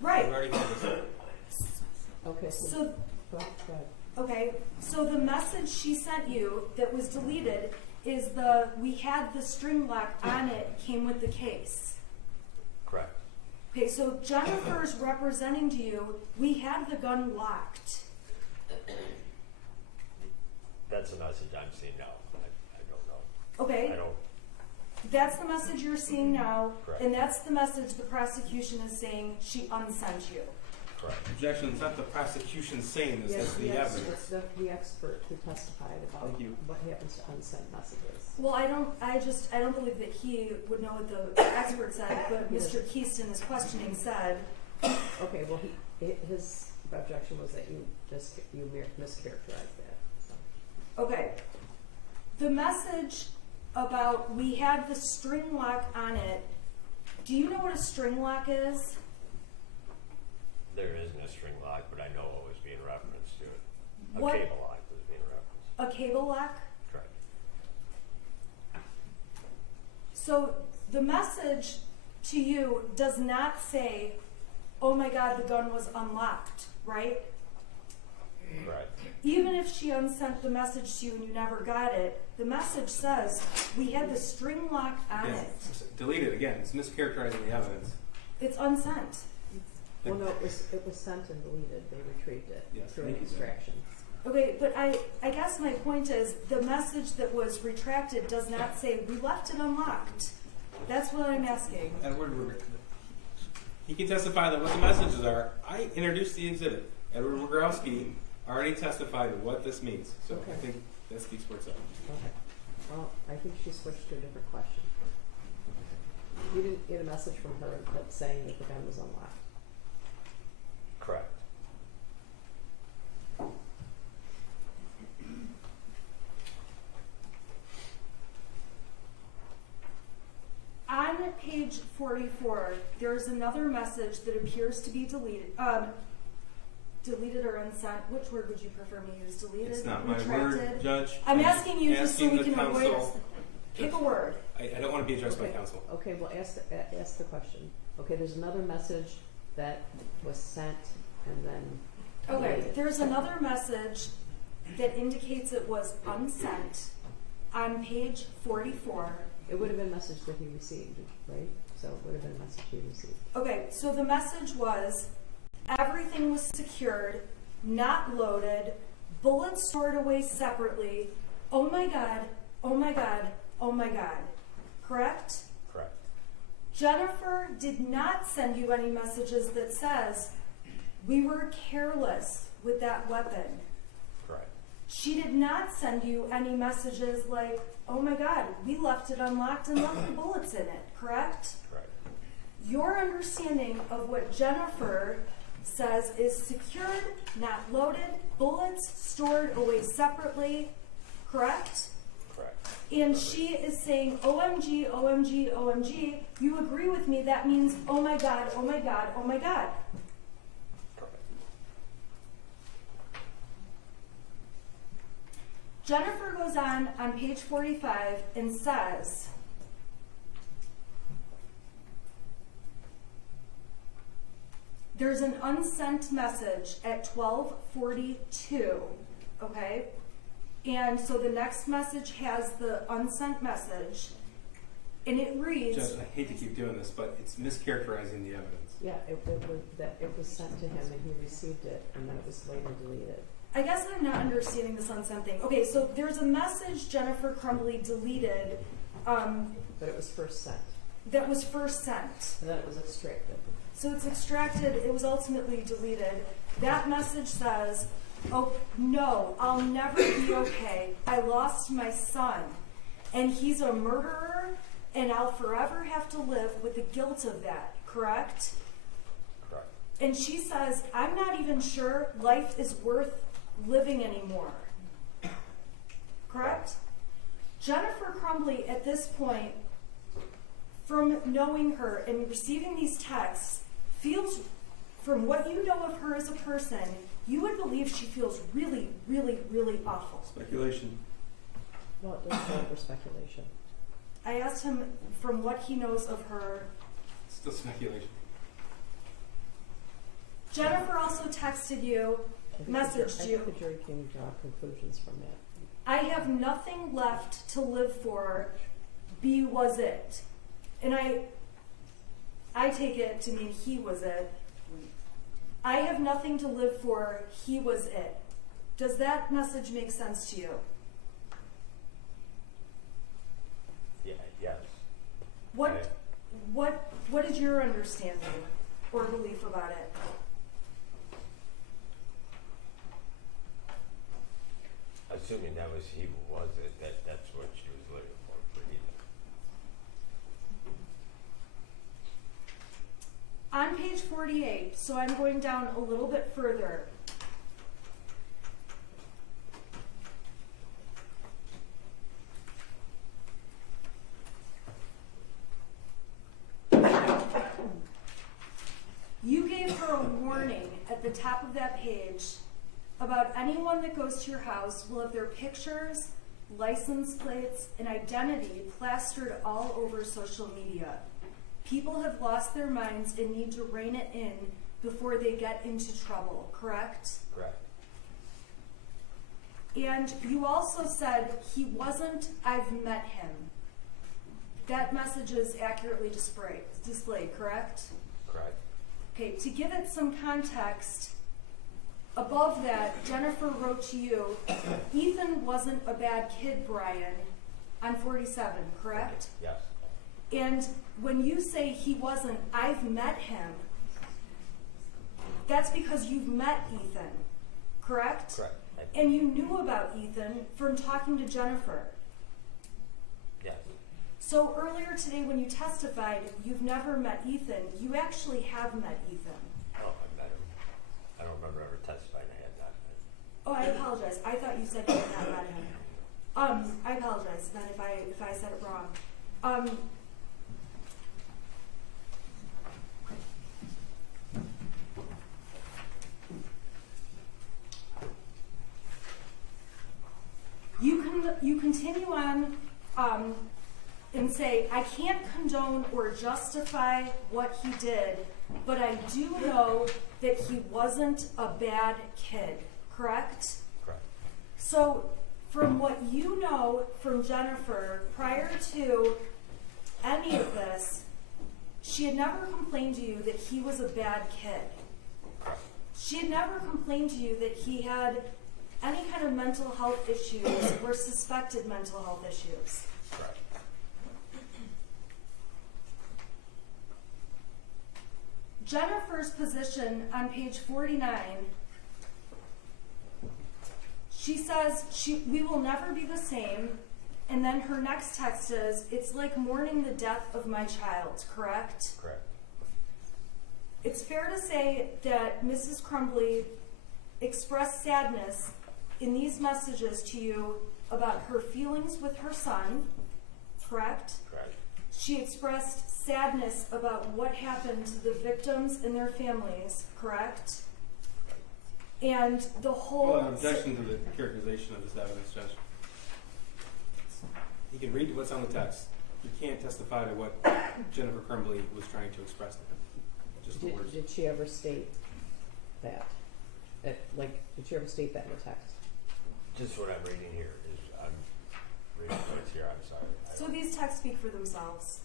Right. We've already had this. Okay, So, go ahead. okay, so the message she sent you that was deleted is we had the string lock on it, came with the case. Correct. Okay, so Jennifer's representing to you, we had the gun locked. That's the message I'm seeing now. I don't know. Okay, I don't. that's the message you're seeing now, Correct. and that's the message the prosecution is saying she unsent you. Correct. Objection, it's not the prosecution saying this, that's the evidence. It's the expert who testified about Thank you. what happens to unsent messages. Well, I don't believe that he would know what the expert said, but Yes. Mr. Keaston, his questioning said, Okay, well, his objection was that you mischaracterized that. So. okay, the message about we had the string lock on it, do you know what a string lock is? There isn't a string lock, but I know what was being referenced to it. A What- cable lock. a cable lock? Correct. So the message to you does not say, oh my God, the gun was unlocked, right? Correct. Even if she unsent the message to you and you never got it, the message says, we had the string lock on Yes. it. Delete it again. It's mischaracterizing the evidence. It's unsent. Well, no, it was sent and deleted. They retrieved it Yes, through an thank you, extraction. Okay, but I guess my point is the message that was retracted does not say we left it unlocked. That's what I'm asking. Edward, he can testify that what the messages are. I introduced the exhibit. Edward Wogrowski already testified what this means. So Okay. I think that speaks for itself. Okay. Well, I think she switched to a different question. You didn't get a message from her that saying that the gun was unlocked. Correct. On page 44, there's another message that appears to be deleted. Deleted or unsent. Which word would you prefer me to use? Deleted? It's not my retracted? word, Judge. I'm asking you just so asking we the can avoid it. counsel. Pick a word. I don't want to be addressed by Okay. counsel. Okay, well, ask the question. Okay, there's another message that was sent and then Okay, deleted. there's another message that indicates it was unsent on page 44. It would have been a message that he received, right? So it would have been a message he received. Okay, so the message was everything was secured, not loaded, bullets stored away separately. Oh my God, oh my God, oh my God. Correct? Correct. Jennifer did not send you any messages that says we were careless with that weapon. Correct. She did not send you any messages like, oh my God, we left it unlocked and left the bullets in it, correct? Correct. Your understanding of what Jennifer says is secured, not loaded, bullets stored away separately, correct? Correct. And she is saying, OMG, OMG, OMG. You agree with me, that means, oh my God, oh my God, oh my God. Correct. Jennifer goes on page 45 and says, there's an unsent message at 12:42, okay? And so the next message has the unsent message, and it reads, Judge, I hate to keep doing this, but it's mischaracterizing the evidence. Yeah, it was sent to him and he received it and then it was later deleted. I guess I'm not understanding this unsent thing. Okay, so there's a message Jennifer Crumbley deleted But it was first sent that was first sent. and then it was extracted. So it's extracted, it was ultimately deleted. That message says, oh no, I'll never be okay. I lost my son and he's a murderer and I'll forever have to live with the guilt of that, correct? Correct. And she says, I'm not even sure life is worth living anymore. Correct? Jennifer Crumbley, at this point, from knowing her and receiving these texts, feels, from what you know of her as a person, you would believe she feels really, really, really awful. Speculation. Well, it doesn't go for speculation. I asked him from what he knows of her. Still speculation. Jennifer also texted you, messaged you. I think the jury can draw conclusions from that. I have nothing left to live for. B was it. And I take it to mean he was it. I have nothing to live for. He was it. Does that message make sense to you? Yeah. Yes. What is your understanding or belief about it? Assuming that was he was it, that's what she was looking for either. On page 48, so I'm going down a little bit further. You gave her a warning at the top of that page about anyone that goes to your house will have their pictures, license plates, and identity plastered all over social media. People have lost their minds and need to rein it in before they get into trouble, correct? Correct. And you also said he wasn't, I've met him. That message is accurately displayed, correct? Correct. Okay, to give it some context, above that, Jennifer wrote to you, Ethan wasn't a bad kid, Brian, on 47, correct? Yes. And when you say he wasn't, I've met him, that's because you've met Ethan, correct? Correct. And you knew about Ethan from talking to Jennifer. Yes. So earlier today when you testified, you've never met Ethan. You actually have met Ethan. Oh, I met him. I don't remember ever testifying I had not met him. Oh, I apologize. I thought you said you had not met him. I apologize then if I said it wrong. You continue on and say, I can't condone or justify what he did, but I do know that he wasn't a bad kid, correct? Correct. So from what you know from Jennifer, prior to any of this, she had never complained to you that he was a bad kid. Correct. She had never complained to you that he had any kind of mental health issues or suspected mental health issues. Correct. Jennifer's position on page 49, she says we will never be the same, and then her next text is, it's like mourning the death of my child, correct? Correct. It's fair to say that Mrs. Crumbley expressed sadness in these messages to you about her feelings with her son, correct? Correct. She expressed sadness about what happened to the victims and their families, correct? And the whole... Well, an objection to the characterization of this evidence, Judge. You can read what's on the text. You can't testify to what Jennifer Crumbley was trying to express to him. Just the words. Did she ever state that? Did she ever state that in the text? Just what I'm reading here is, I'm reading what's here, I'm sorry. So these texts speak for themselves.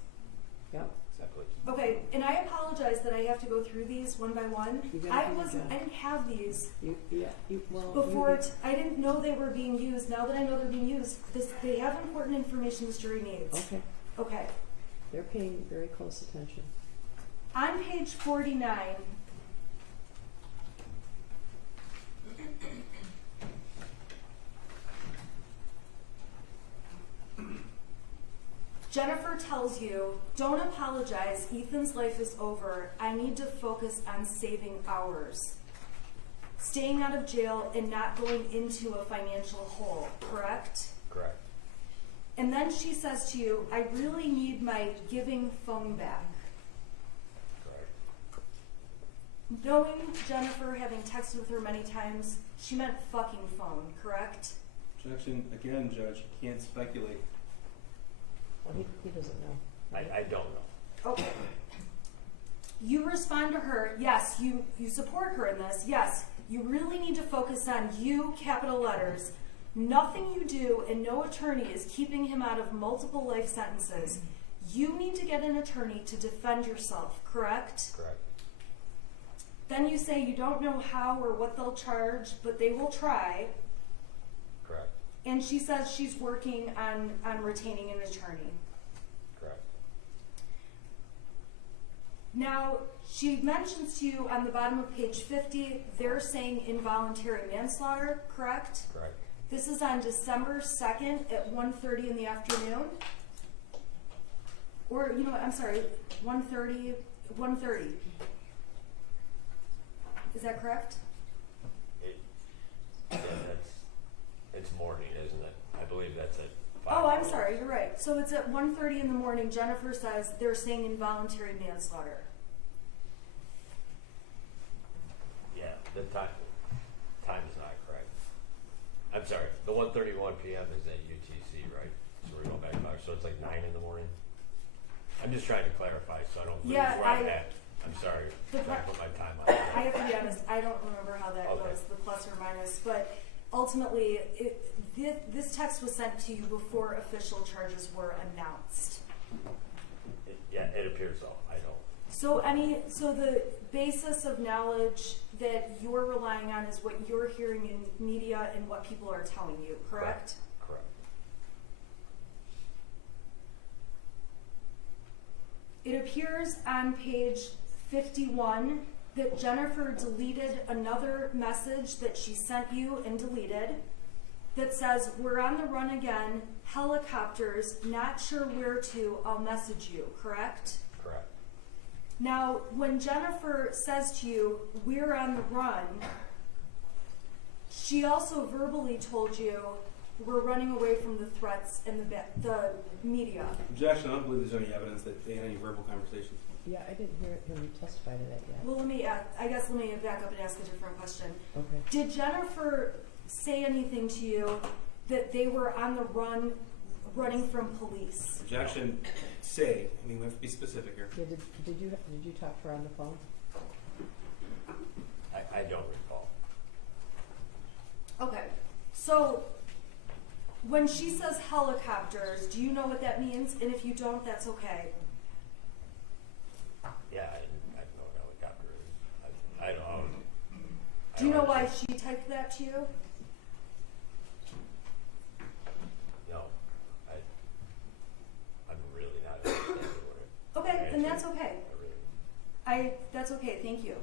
Yep. Exactly. Okay, and I apologize that I have to go through these one by one. You gotta I do your job. didn't have these Well, before. I didn't know they were being used. Now that I know they're being used, they have important information this jury needs. Okay. Okay. They're paying very close attention. On page 49, Jennifer tells you, don't apologize, Ethan's life is over. I need to focus on saving ours. Staying out of jail and not going into a financial hole, correct? Correct. And then she says to you, I really need my giving phone back. Correct. Knowing Jennifer, having texted with her many times, she meant fucking phone, correct? Objection, again, Judge, you can't speculate. Well, he doesn't know. I don't know. Okay. You respond to her, yes, you support her in this, yes, you really need to focus on you, capital letters. Nothing you do and no attorney is keeping him out of multiple life sentences. You need to get an attorney to defend yourself, correct? Correct. Then you say you don't know how or what they'll charge, but they will try. Correct. And she says she's working on retaining an attorney. Correct. Now, she mentions to you on the bottom of page 50, they're saying involuntary manslaughter, correct? Correct. This is on December 2nd at 1:30 in the afternoon. Or, you know what, I'm sorry, 1:30. Is that correct? It's morning, isn't it? I believe that's at 5. Oh, I'm sorry, you're right. So it's at 1:30 in the morning. Jennifer says they're saying involuntary manslaughter. Yeah, the time is not correct. I'm sorry, the 1:31 p.m. is at UTC, right? So we're going back to, so it's like 9 in the morning? I'm just trying to clarify so I don't lose Yeah, where I'm at. I'm sorry, I'm trying to put my time on it. I have to be honest, I don't remember how that Okay. goes, the plus or minus, but ultimately, this text was sent to you before official charges were announced. Yeah, it appears so. I don't. So the basis of knowledge that you're relying on is what you're hearing in media and what people are telling you, correct? Correct. It appears on page 51 that Jennifer deleted another message that she sent you and deleted that says, "We're on the run again, helicopters, not sure where to, I'll message you," correct? Correct. Now, when Jennifer says to you, "We're on the run," she also verbally told you, "We're running away from the threats and the media." Objection, I don't believe there's any evidence that they had any verbal conversations. Yeah, I didn't hear him testify to that yet. Well, let me back up and ask a different question. Okay. Did Jennifer say anything to you that they were on the run, running from police? Objection, say, I mean, we have to be specific here. Yeah, did you talk to her on the phone? I don't recall. Okay, so when she says helicopters, do you know what that means? And if you don't, that's okay. Yeah, I know what helicopter is. I don't. Do you know why she typed that to you? No, I'm really not understanding what it. Okay, then that's okay. I really. That's okay, thank you.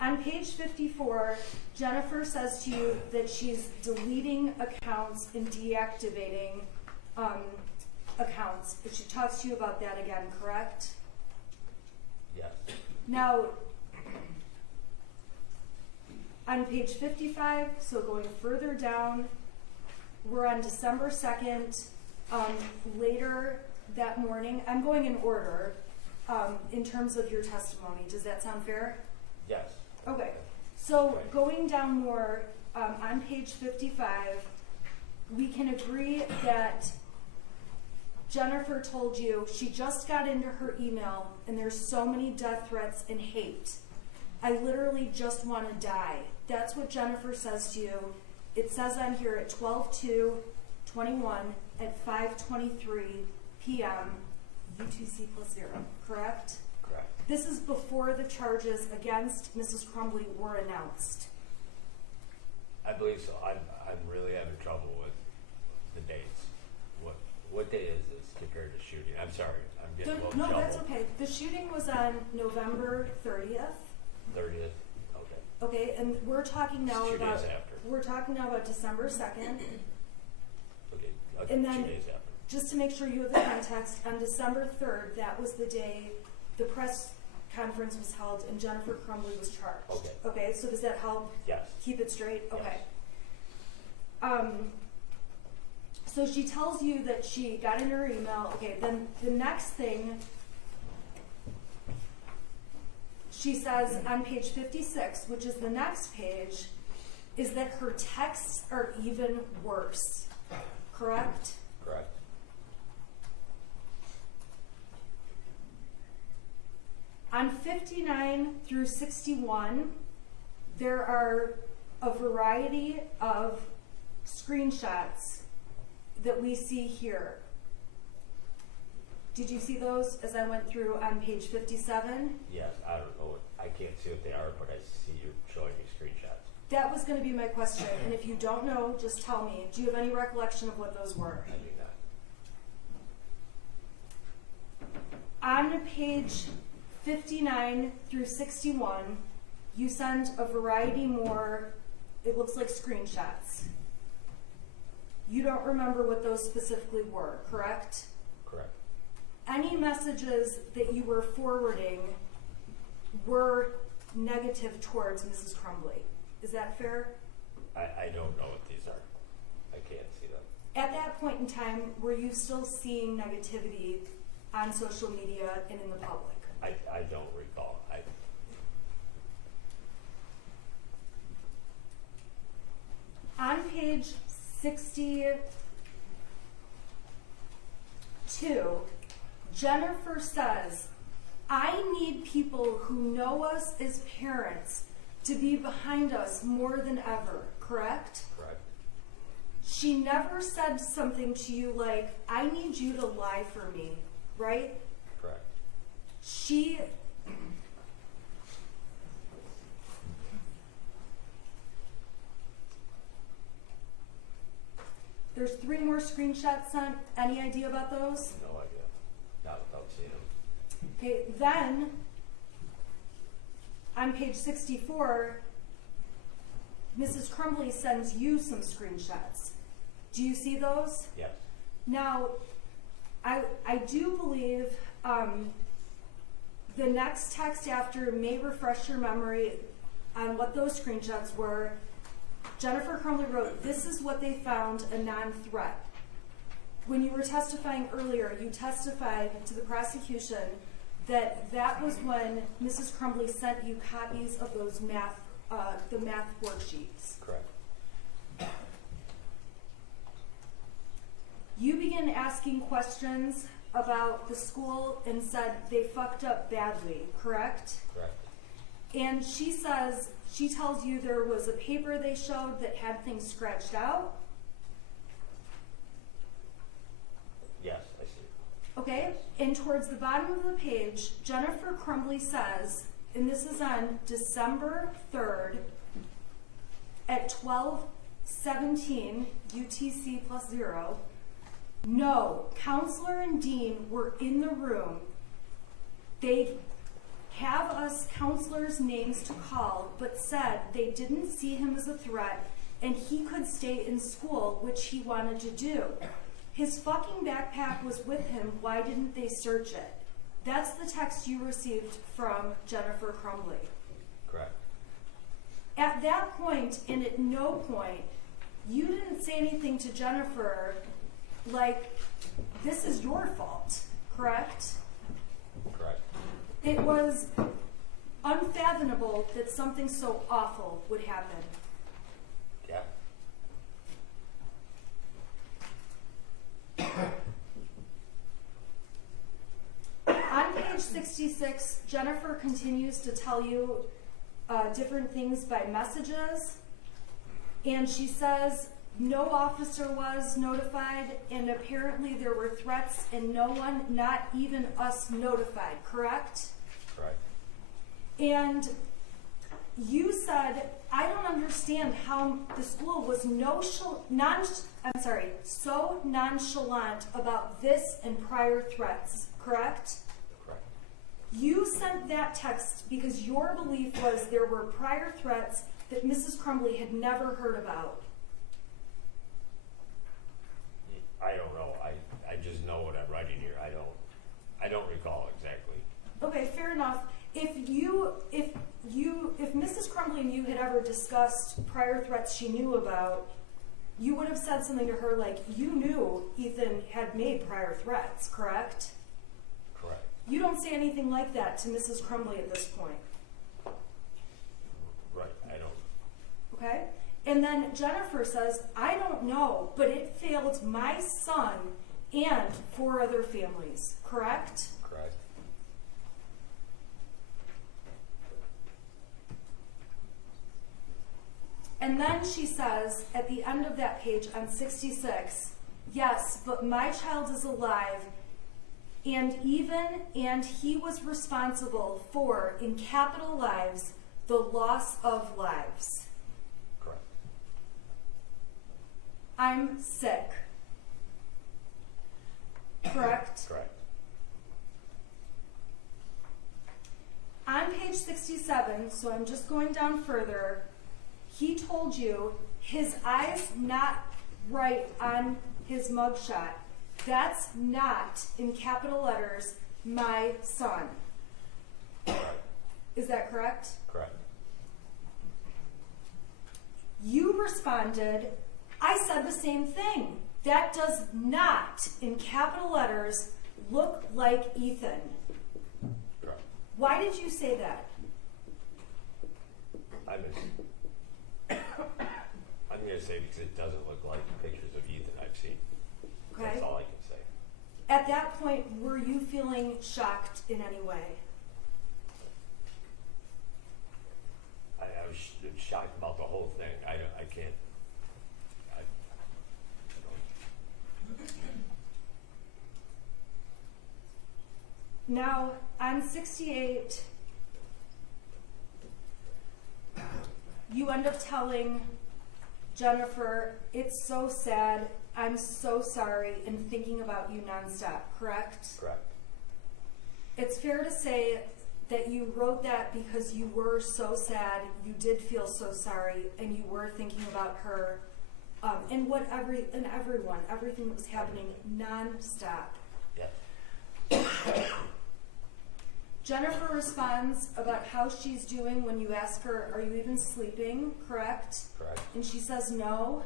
On page 54, Jennifer says to you that she's deleting accounts and deactivating accounts. She talks to you about that again, correct? Yes. Now, on page 55, so going further down, we're on December 2nd, later that morning. I'm going in order in terms of your testimony. Does that sound fair? Yes. Okay, so going down more, on page 55, we can agree that Jennifer told you she just got into her email and there's so many death threats and hate. I literally just want to die. That's what Jennifer says to you. It says on here at 12/2/21 at 5:23 p.m. UTC +0, correct? Correct. This is before the charges against Mrs. Crumbley were announced. I believe so. I'm really having trouble with the dates. What day is this compared to shooting? I'm sorry. I'm getting a little No, jumbled. that's okay. The shooting was on November 30th. 30th. Okay. Okay, and we're talking now It's 2 about days after. we're talking now about December 2nd. Okay. And then 2 days after. just to make sure you have the context, on December 3rd, that was the day the press conference was held and Jennifer Crumbley was charged. Okay. Okay, so does that help Yes. keep it straight? Okay. Yes. So she tells you that she got in her email. Okay, then the next thing she says on page 56, which is the next page, is that her texts are even worse. Correct? Correct. On 59 through 61, there are a variety of screenshots that we see here. Did you see those as I went through on page 57? Yes. I don't know I can't see what they are, but I see you showing me screenshots. That was going to be my question, and if you don't know, just tell me. Do you have any recollection of what those were? I do not. On page 59 through 61, you send a variety more, it looks like screenshots. You don't remember what those specifically were, correct? Correct. Any messages that you were forwarding were negative towards Mrs. Crumbley. Is that fair? I don't know what these are. I can't see them. At that point in time, were you still seeing negativity on social media and in the public? I don't recall. On page 62, Jennifer says, I need people who know us as parents to be behind us more than ever, correct? Correct. She never said something to you like, I need you to lie for me, right? Correct. There's 3 more screenshots sent. Any idea about those? No idea. Not without seeing them. Okay, then on page 64, Mrs. Crumbley sends you some screenshots. Do you see those? Yes. Now, I do believe the next text after may refresh your memory on what those screenshots were. Jennifer Crumbley wrote, this is what they found, a non-threat. When you were testifying earlier, you testified to the prosecution that that was when Mrs. Crumbley sent you copies of those the math worksheets. Correct. You began asking questions about the school and said they fucked up badly, correct? Correct. And she tells you there was a paper they showed that had things scratched out. Yes, I see. Okay, and towards the bottom of the page, Jennifer Crumbley says, and this is on December 3rd at 12:17 UTC +0, no, counselor and dean were in the room. They have us counselors' names to call, but said they didn't see him as a threat and he could stay in school, which he wanted to do. His fucking backpack was with him. Why didn't they search it? That's the text you received from Jennifer Crumbley. Correct. At that point, and at no point, you didn't say anything to Jennifer like, this is your fault, correct? Correct. It was unfathomable that something so awful would happen. Yeah. On page 66, Jennifer continues to tell you different things by messages, and she says no officer was notified, and apparently there were threats, and no one, not even us, notified, correct? Correct. And you said, I don't understand how the school was so nonchalant about this and prior threats, correct? Correct. You sent that text because your belief was there were prior threats that Mrs. Crumbley had never heard about. I don't know. I just know what I'm writing here. I don't recall exactly. Okay, fair enough. If Mrs. Crumbley and you had ever discussed prior threats she knew about, you would have said something to her like, you knew Ethan had made prior threats, correct? Correct. You don't say anything like that to Mrs. Crumbley at this point. Right. I don't. Okay? And then Jennifer says, I don't know, but it failed my son and 4 other families, correct? Correct. And then she says, at the end of that page on 66, yes, but my child is alive, and he was responsible for, in capital lives, the loss of lives. Correct. I'm sick. Correct? Correct. On page 67, so I'm just going down further, he told you his eyes not right on his mugshot. That's not, in capital letters, my son. Correct. Is that correct? Correct. You responded, I said the same thing. That does not, in capital letters, look like Ethan. Correct. Why did you say that? I'm going gonna say because it doesn't look like pictures of Ethan I've seen. Okay. That's all I can say. At that point, were you feeling shocked in any way? I was shocked about the whole thing. I can't. I don't. Now, on 68, you end up telling Jennifer, it's so sad, I'm so sorry, and thinking about you nonstop, correct? Correct. It's fair to say that you wrote that because you were so sad, you did feel so sorry, and you were thinking about her, and everyone, everything that was happening nonstop. Yeah. Jennifer responds about how she's doing when you ask her, are you even sleeping, correct? Correct. And she says no.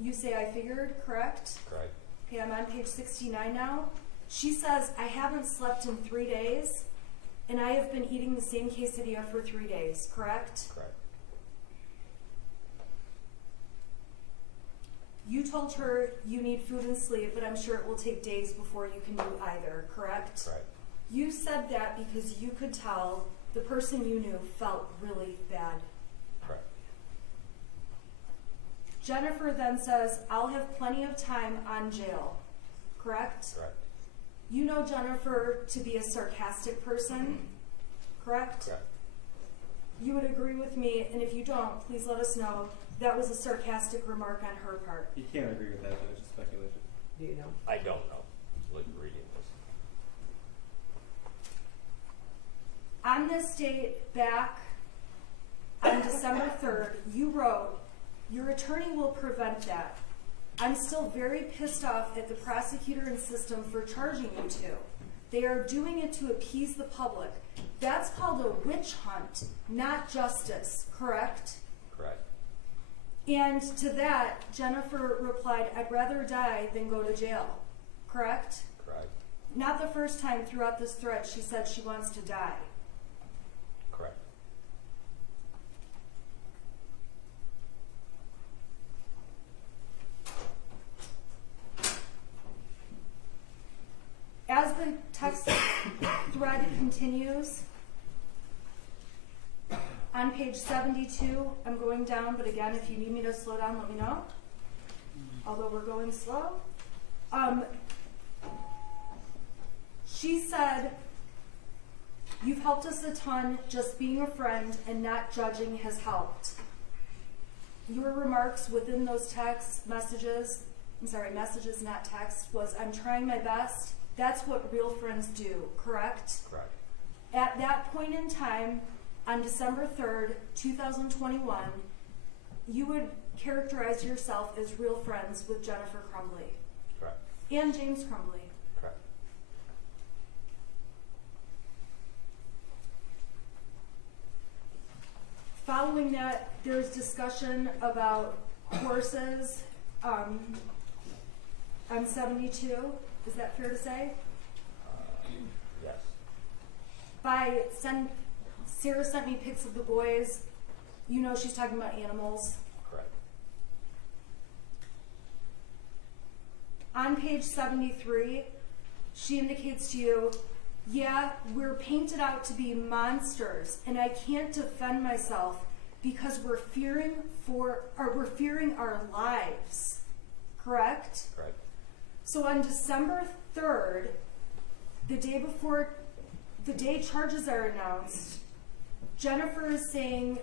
You say, I figured, correct? Correct. Okay, I'm on page 69 now. She says, I haven't slept in 3 days, and I have been eating the same quesadilla for 3 days, correct? Correct. You told her you need food and sleep, but I'm sure it will take days before you can do either, correct? Correct. You said that because you could tell the person you knew felt really bad. Correct. Jennifer then says, I'll have plenty of time on jail, correct? Correct. You know Jennifer to be a sarcastic person, correct? Correct. You would agree with me, and if you don't, please let us know. That was a sarcastic remark on her part. You can't agree with that, Judge. It's speculation. Do you know? I don't know. Look, reading this. On this date, back on December 3rd, you wrote, your attorney will prevent that. I'm still very pissed off at the prosecutor and system for charging you two. They are doing it to appease the public. That's called a witch hunt, not justice, correct? Correct. And to that, Jennifer replied, I'd rather die than go to jail, correct? Correct. Not the first time throughout this thread she said she wants to die. Correct. As the text thread continues, on page 72, I'm going down, but again, if you need me to slow down, let me know. Although we're going slow. She said, you've helped us a ton, just being a friend and not judging has helped. Your remarks within those text messages, messages, not text, was I'm trying my best. That's what real friends do, correct? Correct. At that point in time, on December 3rd, 2021, you would characterize yourself as real friends with Jennifer Crumbley. Correct. And James Crumbley. Correct. Following that, there's discussion about horses on 72. Is that fair to say? Yes. Sarah sent me pics of the boys. You know she's talking about animals. Correct. On page 73, she indicates to you, yeah, we're painted out to be monsters, and I can't defend myself because we're fearing our lives. Correct? Correct. So on December 3rd, the day charges are announced, Jennifer is saying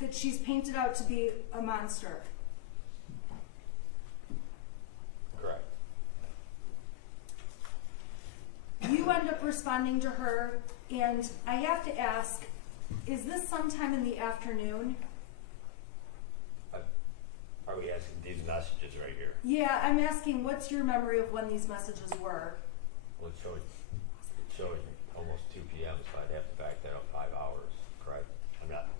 that she's painted out to be a monster. Correct. You end up responding to her, and I have to ask, is this sometime in the afternoon? Are we asking these messages right here? Yeah, I'm asking, what's your memory of when these messages were? Well, it's showing almost 2 p.m., so I'd have to back that up 5 hours, correct?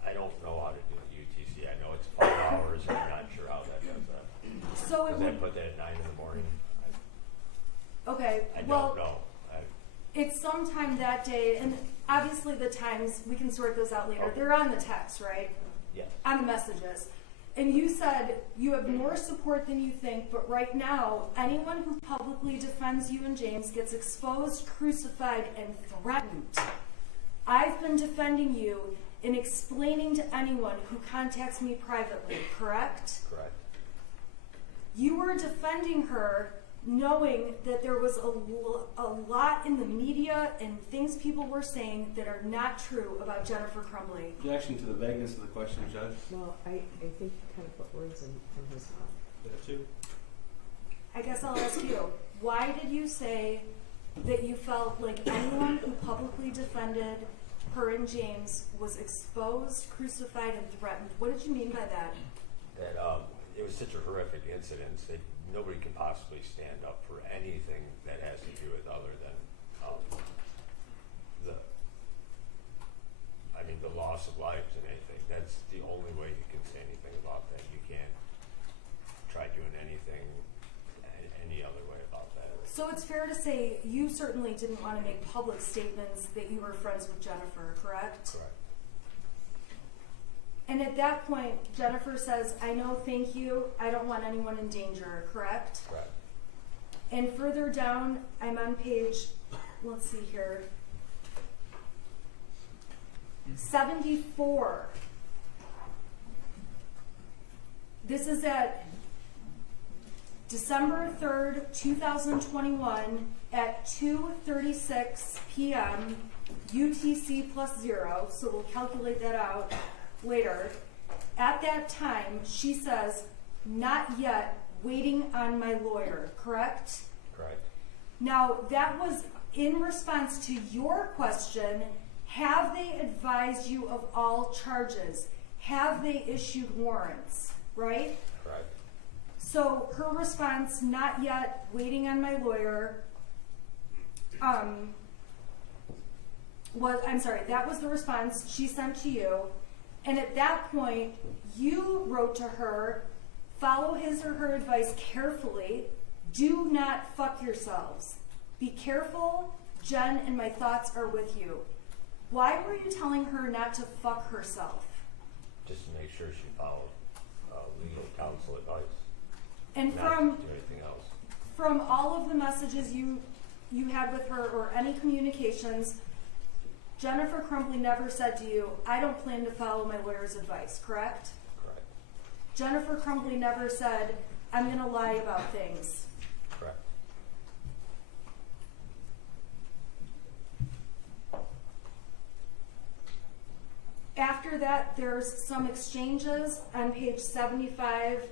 I don't know how to do the UTC. I know it's 5 hours, and I'm not sure how that does that. So it Does would, that put that at 9 in the morning? okay, I well, don't know. it's sometime that day, and obviously the times, we can sort those out later. Okay. They're on the text, right? Yes. On the messages. And you said you have more support than you think, but right now, anyone who publicly defends you and James gets exposed, crucified, and threatened. I've been defending you and explaining to anyone who contacts me privately, correct? Correct. You were defending her knowing that there was a lot in the media and things people were saying that are not true about Jennifer Crumbley. Objection to the vagueness of the question, Judge. Well, I think you kind of put words in his mouth. That too. I guess I'll ask you, why did you say that you felt like anyone who publicly defended her and James was exposed, crucified, and threatened? What did you mean by that? That it was such a horrific incident that nobody can possibly stand up for anything that has to do with other than the loss of lives and anything. That's the only way you can say anything about that. You can't try doing anything any other way about that. So it's fair to say you certainly didn't want to make public statements that you were friends with Jennifer, correct? Correct. And at that point, Jennifer says, I know, thank you, I don't want anyone in danger, correct? Correct. And further down, I'm on page, let's see here, 74. This is at December 3rd, 2021 at 2:36 p.m. UTC plus 0, so we'll calculate that out later. At that time, she says, not yet, waiting on my lawyer, correct? Correct. Now, that was in response to your question, have they advised you of all charges? Have they issued warrants, right? Correct. So her response, not yet, waiting on my lawyer, that was the response she sent to you. And at that point, you wrote to her, follow his or her advice carefully. Do not fuck yourselves. Be careful. Jen and my thoughts are with you. Why were you telling her not to fuck herself? Just to make sure she followed legal counsel advice. And Not to do anything else. from all of the messages you had with her or any communications, Jennifer Crumbley never said to you, I don't plan to follow my lawyer's advice, correct? Correct. Jennifer Crumbley never said, I'm going to lie about things. Correct. After that, there's some exchanges on page 75,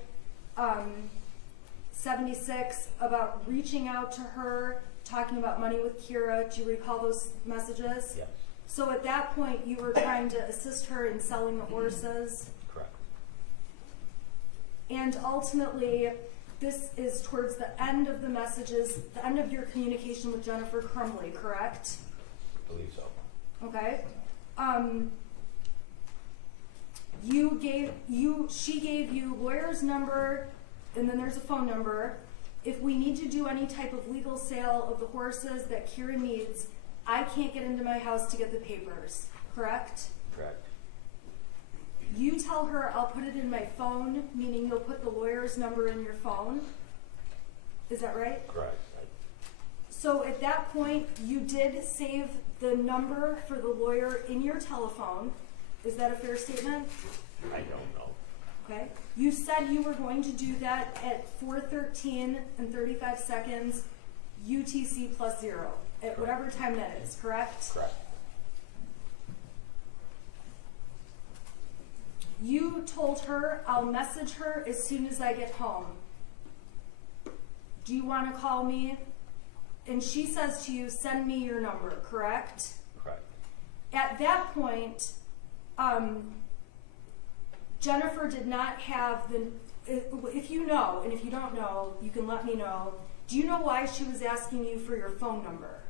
76 about reaching out to her, talking about money with Kira. Do you recall those messages? Yes. So at that point, you were trying to assist her in selling the horses. Correct. And ultimately, this is towards the end of the messages, the end of your communication with Jennifer Crumbley, correct? I believe so. Okay. She gave you lawyer's number, and then there's a phone number. If we need to do any type of legal sale of the horses that Kira needs, I can't get into my house to get the papers, correct? Correct. You tell her I'll put it in my phone, meaning you'll put the lawyer's number in your phone. Is that right? Correct. So at that point, you did save the number for the lawyer in your telephone. Is that a fair statement? I don't know. Okay. You said you were going to do that at 4:13 and 35 seconds UTC plus 0 at whatever time that is, correct? Correct. You told her, I'll message her as soon as I get home. Do you want to call me? And she says to you, send me your number, correct? Correct. At that point, Jennifer did not have if you know, and if you don't know, you can let me know. Do you know why she was asking you for your phone number?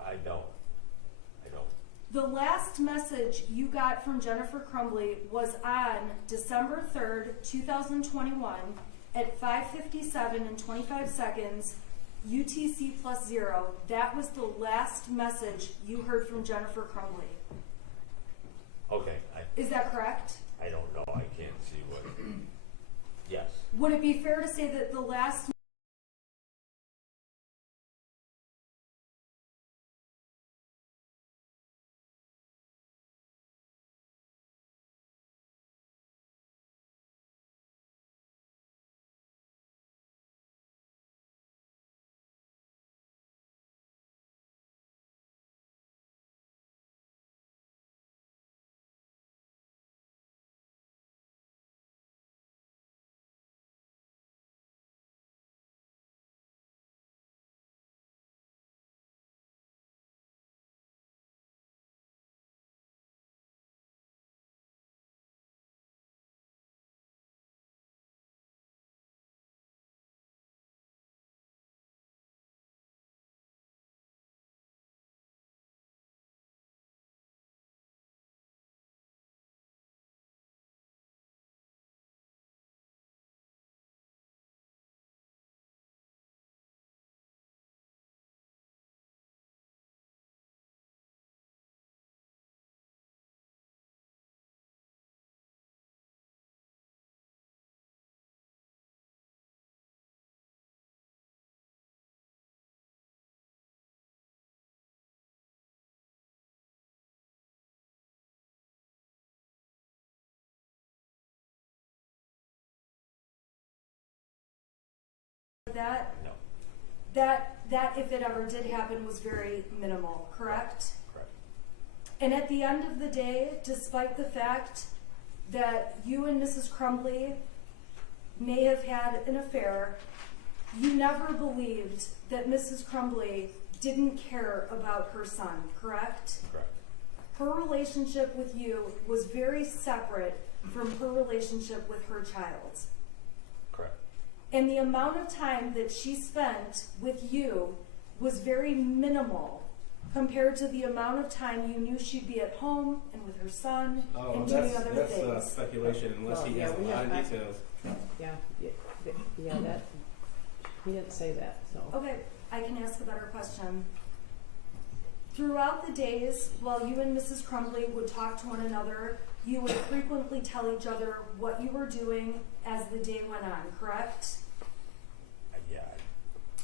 I don't. The last message you got from Jennifer Crumbley was on December 3rd, 2021 at 5:57 and 25 seconds UTC plus 0. That was the last message you heard from Jennifer Crumbley. Okay, Is that correct? I don't know, I can't see what, yes. Would it be fair to say that the last that No, that if it ever did happen was very minimal, correct? correct. And at the end of the day, despite the fact that you and Mrs. Crumbley may have had an affair, you never believed that Mrs. Crumbley didn't care about her son, correct? Correct. Her relationship with you was very separate from her relationship with her child. Correct. And the amount of time that she spent with you was very minimal compared to the amount of time you knew she'd be at home and with her son and doing other that's things. speculation, unless Well, he yeah, has a we lot of have- details. Yeah, that, he didn't say that, so. Okay, I can ask a better question. Throughout the days, while you and Mrs. Crumbley would talk to one another, you would frequently tell each other what you were doing as the day went on, correct? Yeah,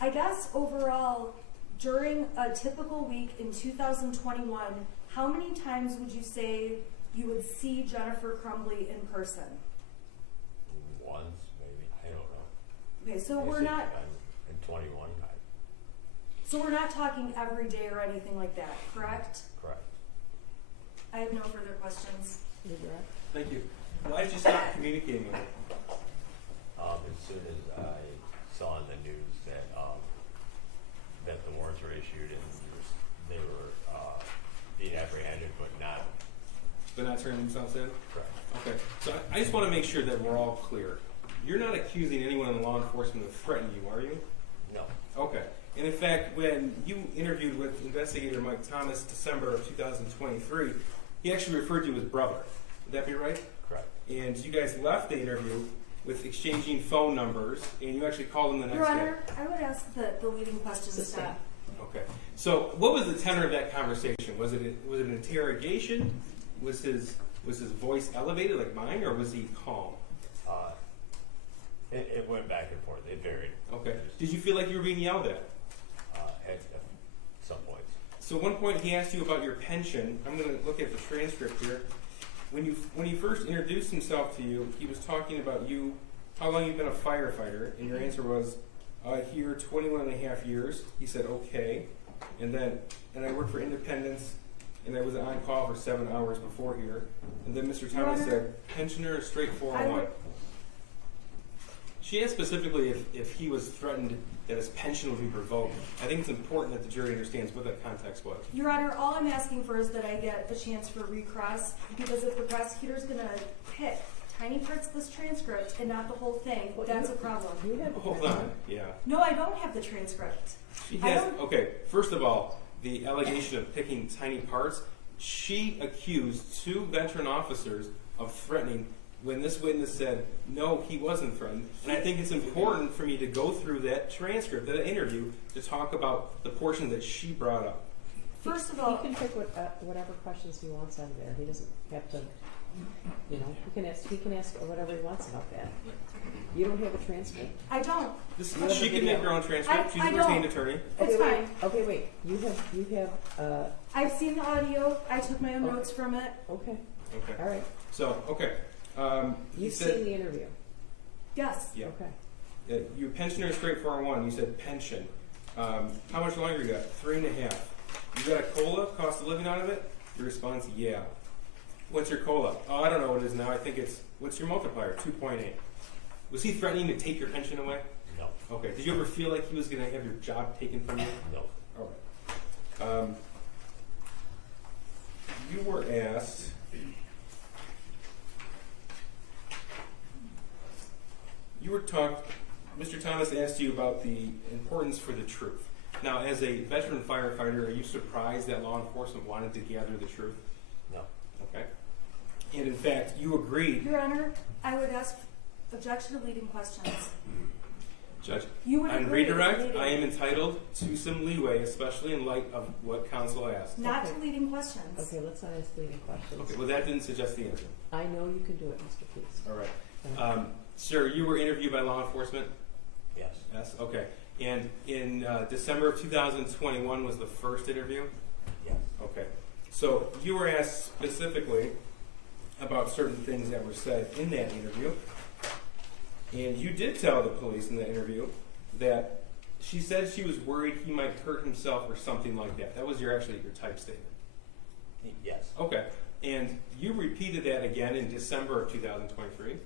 I guess overall, during a typical week in 2021, how many times would you say you would see Jennifer Crumbley in person? once, maybe, I don't know. Okay, so I we're think not, I'm in 21, so we're not talking every day or anything like that, correct? correct. I have no further questions. You're right. Thank you. Why did you stop communicating with her? As soon as I saw in the news that that the warrants were issued and they were being apprehended, but not They're not turning themselves in? correct. Okay, so I just want to make sure that we're all clear. You're not accusing anyone in law enforcement of threatening you, are you? No, Okay. And in fact, when you interviewed with investigator Mike Thomas December of 2023, he actually referred to you as brother. Would that be right? correct. And you guys left the interview with exchanging phone numbers, and you actually called him the next Your day. Honor, I would ask the leading question to Sustain. stop. Okay. So, what was the tenor of that conversation? Was it an interrogation? Was his voice elevated like mine, or was he calm? It went back and forth. It varied. Okay. Did you feel like you were being yelled at? At some points. So, at one point he asked you about your pension. I'm going to look at the transcript here. When he first introduced himself to you, he was talking about you, how long you've been a firefighter, and your answer was, here 21 and a half years. He said, okay. And I worked for Independence, and I was on call for 7 hours before here. And then Mr. Your Thomas Honor, said, pensioner is straight 401. She asked specifically if he was threatened that his pension would be revoked. I think it's important that the jury understands what that context was. Your Honor, all I'm asking for is that I get a chance for recross, because if the prosecutor's going to pick tiny parts of this transcript and not the whole thing, Well, that's a problem. You have the Hold pension. on. Yeah. No, I don't have the transcript. She I has, don't- okay, first of all, the allegation of picking tiny parts, she accused 2 veteran officers of threatening when this witness said, no, he wasn't threatened. And I think it's important for me to go through that transcript, that interview, to talk about the portion that she brought up. First of all, he can pick whatever questions he wants out of there. He doesn't have to, you know, he can ask whatever he wants about that. You don't have a transcript? I don't. She can make her own transcript. She's a retained attorney. It's okay, fine. Okay, wait. You have. I've seen the audio. I took my own notes from it. Okay. Okay. All right. So, okay. You've seen the interview. Yes. Yeah. Okay. Your pensioner straight 401, you said pension. How much longer you got? 3.5. You got a COLA, cost of living out of it? Your response, yeah. What's your COLA? Oh, I don't know what it is now. I think it's, what's your multiplier? 2.8. Was he threatening to take your pension away? No. Okay. Did you ever feel like he was going to have your job taken from you? No. All right. You were asked, Mr. Thomas asked you about the importance for the truth. Now, as a veteran firefighter, are you surprised that law enforcement wanted to gather the truth? No. Okay. And in fact, you agreed. Your Honor, I would ask objection to leading questions. Judge, You would on agree to redirect, leading. I am entitled to some leeway, especially in light of what counsel asked. Not Okay. to leading questions. Okay, let's not ask leading questions. Okay, well, that didn't suggest the answer. I know you can do it, Mr. Please. All right. Sir, you were interviewed by law enforcement? Yes. Yes, okay. And in December of 2021 was the first interview? Yes. Okay. So you were asked specifically about certain things that were said in that interview. And you did tell the police in the interview that she said she was worried he might hurt himself or something like that. That was your type statement. Yes. Okay. And you repeated that again in December of 2023.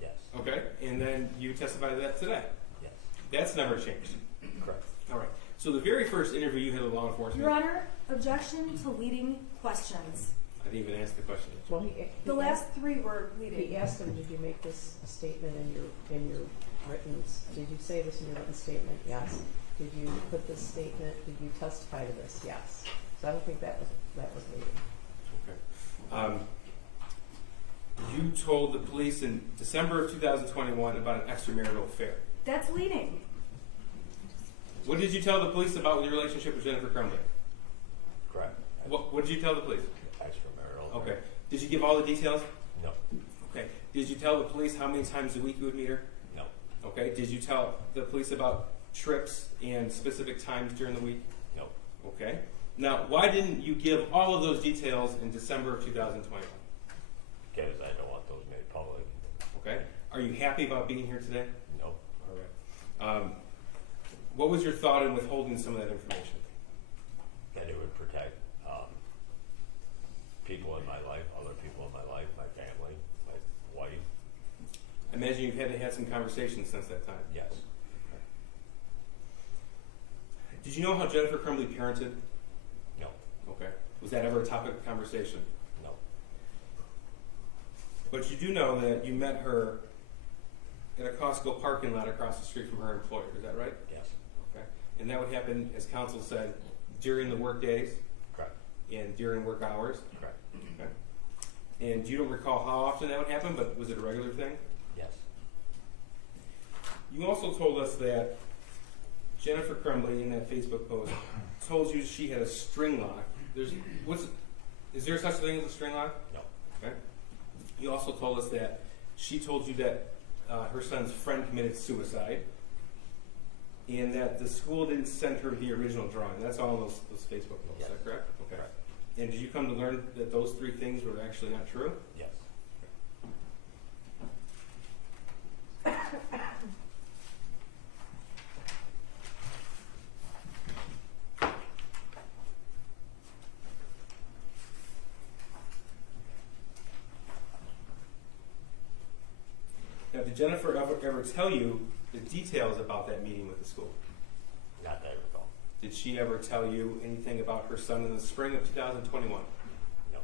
Yes. Okay. And then you testified to that today. Yes. That's never changed. Correct. All right. So the very first interview you had with law enforcement. Your Honor, objection to leading questions. I didn't even ask the question. Well, he The last three were He leading. asked him, "Did you make this a statement in your written? Did you say this in your written statement? Yes. Did you put this statement? Did you testify to this? Yes." So I don't think that was leading. Okay. You told the police in December of 2021 about an extramarital affair. That's leading. What did you tell the police about your relationship with Jennifer Crumbley? Correct. What did you tell the police? Extramarital. Okay. Did you give all the details? No. Okay. Did you tell the police how many times a week you would meet her? No. Okay. Did you tell the police about trips and specific times during the week? No. Okay. Now, why didn't you give all of those details in December of 2021? Because I don't want those made public. Okay. Are you happy about being here today? No. All right. What was your thought in withholding some of that information? That it would protect people in my life, other people in my life, my family, my wife. I imagine you've had to have some conversations since that time. Yes. Did you know how Jennifer Crumbley parented? No. Okay. Was that ever a topic of conversation? No. But you do know that you met her in a Costco parking lot across the street from her employer. Is that right? Yes. Okay. And that would happen, as counsel said, during the work days Correct. and during work hours. Correct. Okay. And you don't recall how often that would happen, but was it a regular thing? Yes. You also told us that Jennifer Crumbley, in that Facebook post, told you she had a string lock. Is there such a thing as a string lock? No. Okay. You also told us that she told you that her son's friend committed suicide, and that the school didn't send her the original drawing. That's all those Facebook posts. Yes. Is that correct? Okay. Correct. And did you come to learn that those three things were actually not true? Yes. Now, did Jennifer ever tell you the details about that meeting with the school? Not that I recall. Did she ever tell you anything about her son in the spring of 2021? No.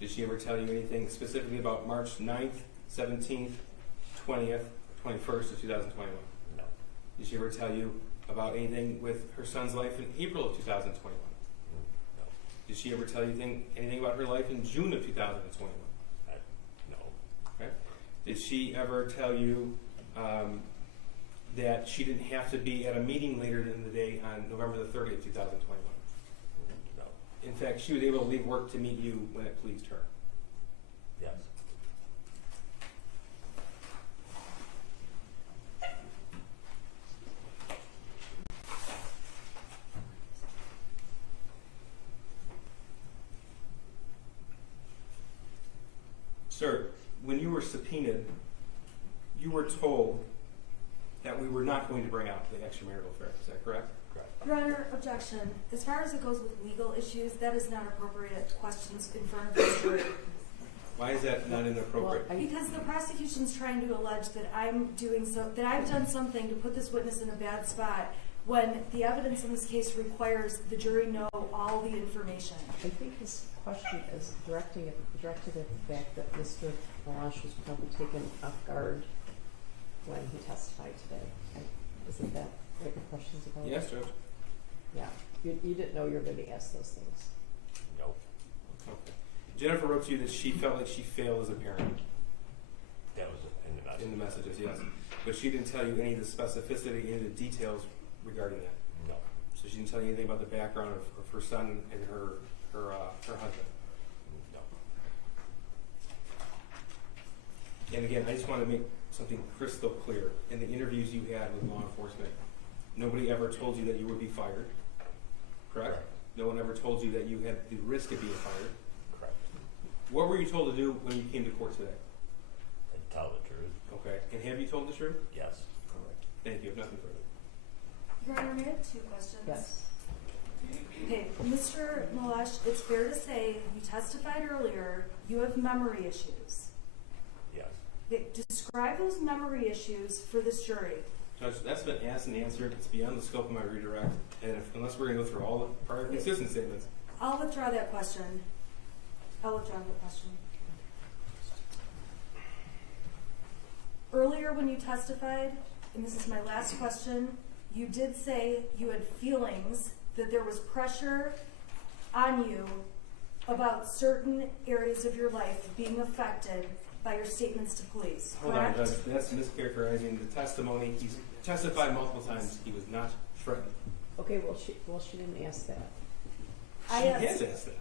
Did she ever tell you anything specifically about March 9th, 17th, 20th, 21st of 2021? No. Did she ever tell you about anything with her son's life in April of 2021? No. Did she ever tell you anything about her life in June of 2021? No. Okay. Did she ever tell you that she didn't have to be at a meeting later in the day on November the 30th, 2021? in fact, she was able to leave work to meet you when it pleased her. Yes. Sir, when you were subpoenaed, you were told that we were not going to bring out the extramarital affair. Is that correct? Correct. Your Honor, objection. As far as it goes with legal issues, that is not appropriate questions in front of the jury. Why is that not inappropriate? Well, Because the prosecution's trying to allege that that I've done something to put this witness in a bad spot when the evidence in this case requires the jury know all the information. I think his question is directed at the fact that Mr. Malash was probably taken off guard when he testified today. Isn't that what your question's about? Yes, Judge. Yeah. You didn't know you were going to be asked those things. No. Okay. Jennifer wrote to you that she felt like she failed as a parent That was in the message. in the messages, yes. But she didn't tell you any of the specificity, any of the details regarding that. No. So she didn't tell you anything about the background of her son and her husband. No. And again, I just want to make something crystal clear. In the interviews you had with law enforcement, nobody ever told you that you would be fired, correct? Correct. No one ever told you that you had the risk of being fired. Correct. What were you told to do when you came to court today? And tell the truth. Okay. And have you told the truth? Yes. Correct. Thank you. Nothing further. Your Honor, may I have two questions? Yes. Okay, Mr. Malash, it's fair to say you testified earlier you have memory issues. Yes. Okay, describe those memory issues for this jury. Judge, that's been asked and answered. It's beyond the scope of my redirect. And unless we're going to go through all the prior consistent statements. I'll withdraw that question. Earlier when you testified, and this is my last question, you did say you had feelings that there was pressure on you about certain areas of your life being affected by your statements to police, Hold on, correct? Judge. That's mischaracterizing the testimony. He's testified multiple times. He was not threatened. Okay. Well, she didn't ask that. I She asked- has asked that.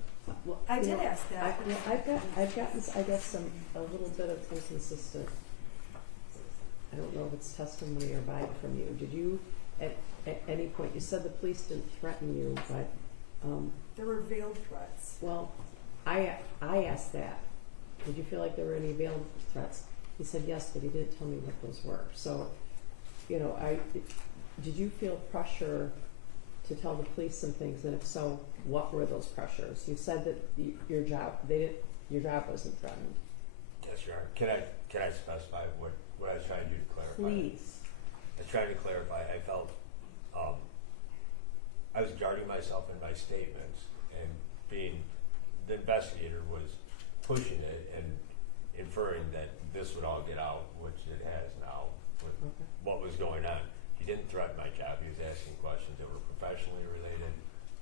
Well, I you did know, ask that. I've gotten, I guess, a little bit of inconsistent. I don't know if it's testimony or vibe from you. Did you, at any point, you said the police didn't threaten you, but, There were veiled threats. well, I asked that. Did you feel like there were any veiled threats? He said yes, but he didn't tell me what those were. So, did you feel pressure to tell the police some things, and if so, what were those pressures? You said that your job wasn't threatened. Yes, Your Honor. Can I specify what I was trying to do to clarify? Please. I was trying to clarify. I felt I was guarding myself in my statements, and the investigator was pushing it and inferring that this would all get out, which it has now with Okay. what was going on. He didn't threaten my job. He was asking questions that were professionally related,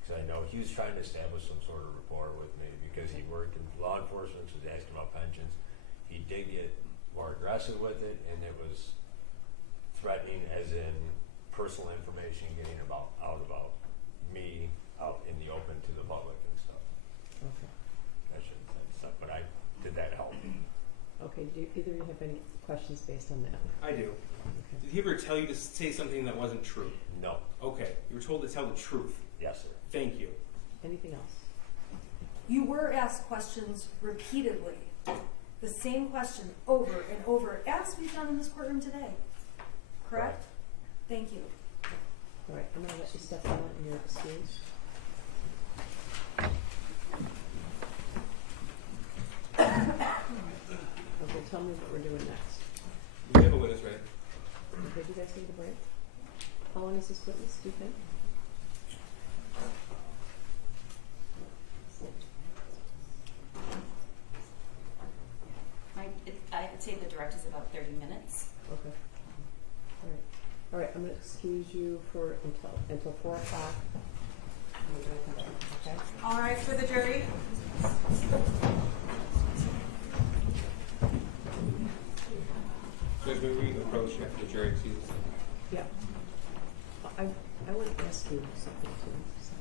because I know he was trying to establish some sort of rapport with me because he worked in law enforcement, so he was asking about pensions. He did get more aggressive with it, and it was threatening as in personal information getting out about me out in the open to the public and stuff. Okay. That shouldn't have been stuff, but did that help? Okay, do either of you have any questions based on that? I do. Okay. Did he ever tell you to say something that wasn't true? No. Okay. You were told to tell the truth. Yes, sir. Thank you. Anything else? You were asked questions repeatedly, the same question over and over, as we've done in this courtroom today. Correct? Thank you. All right, I'm going to let you step down and you're excused. Okay, tell me what we're doing next. We have a witness, right? Okay, do you guys need a break? How long is this witness, do you think? I'd say the direct is about 30 minutes. Okay. All right, I'm going to excuse you for until 4 o'clock. And we're going to come back, okay? All right, for the jury. Judge, may we approach after the jury excuses? Yeah. I want to ask you something too. So.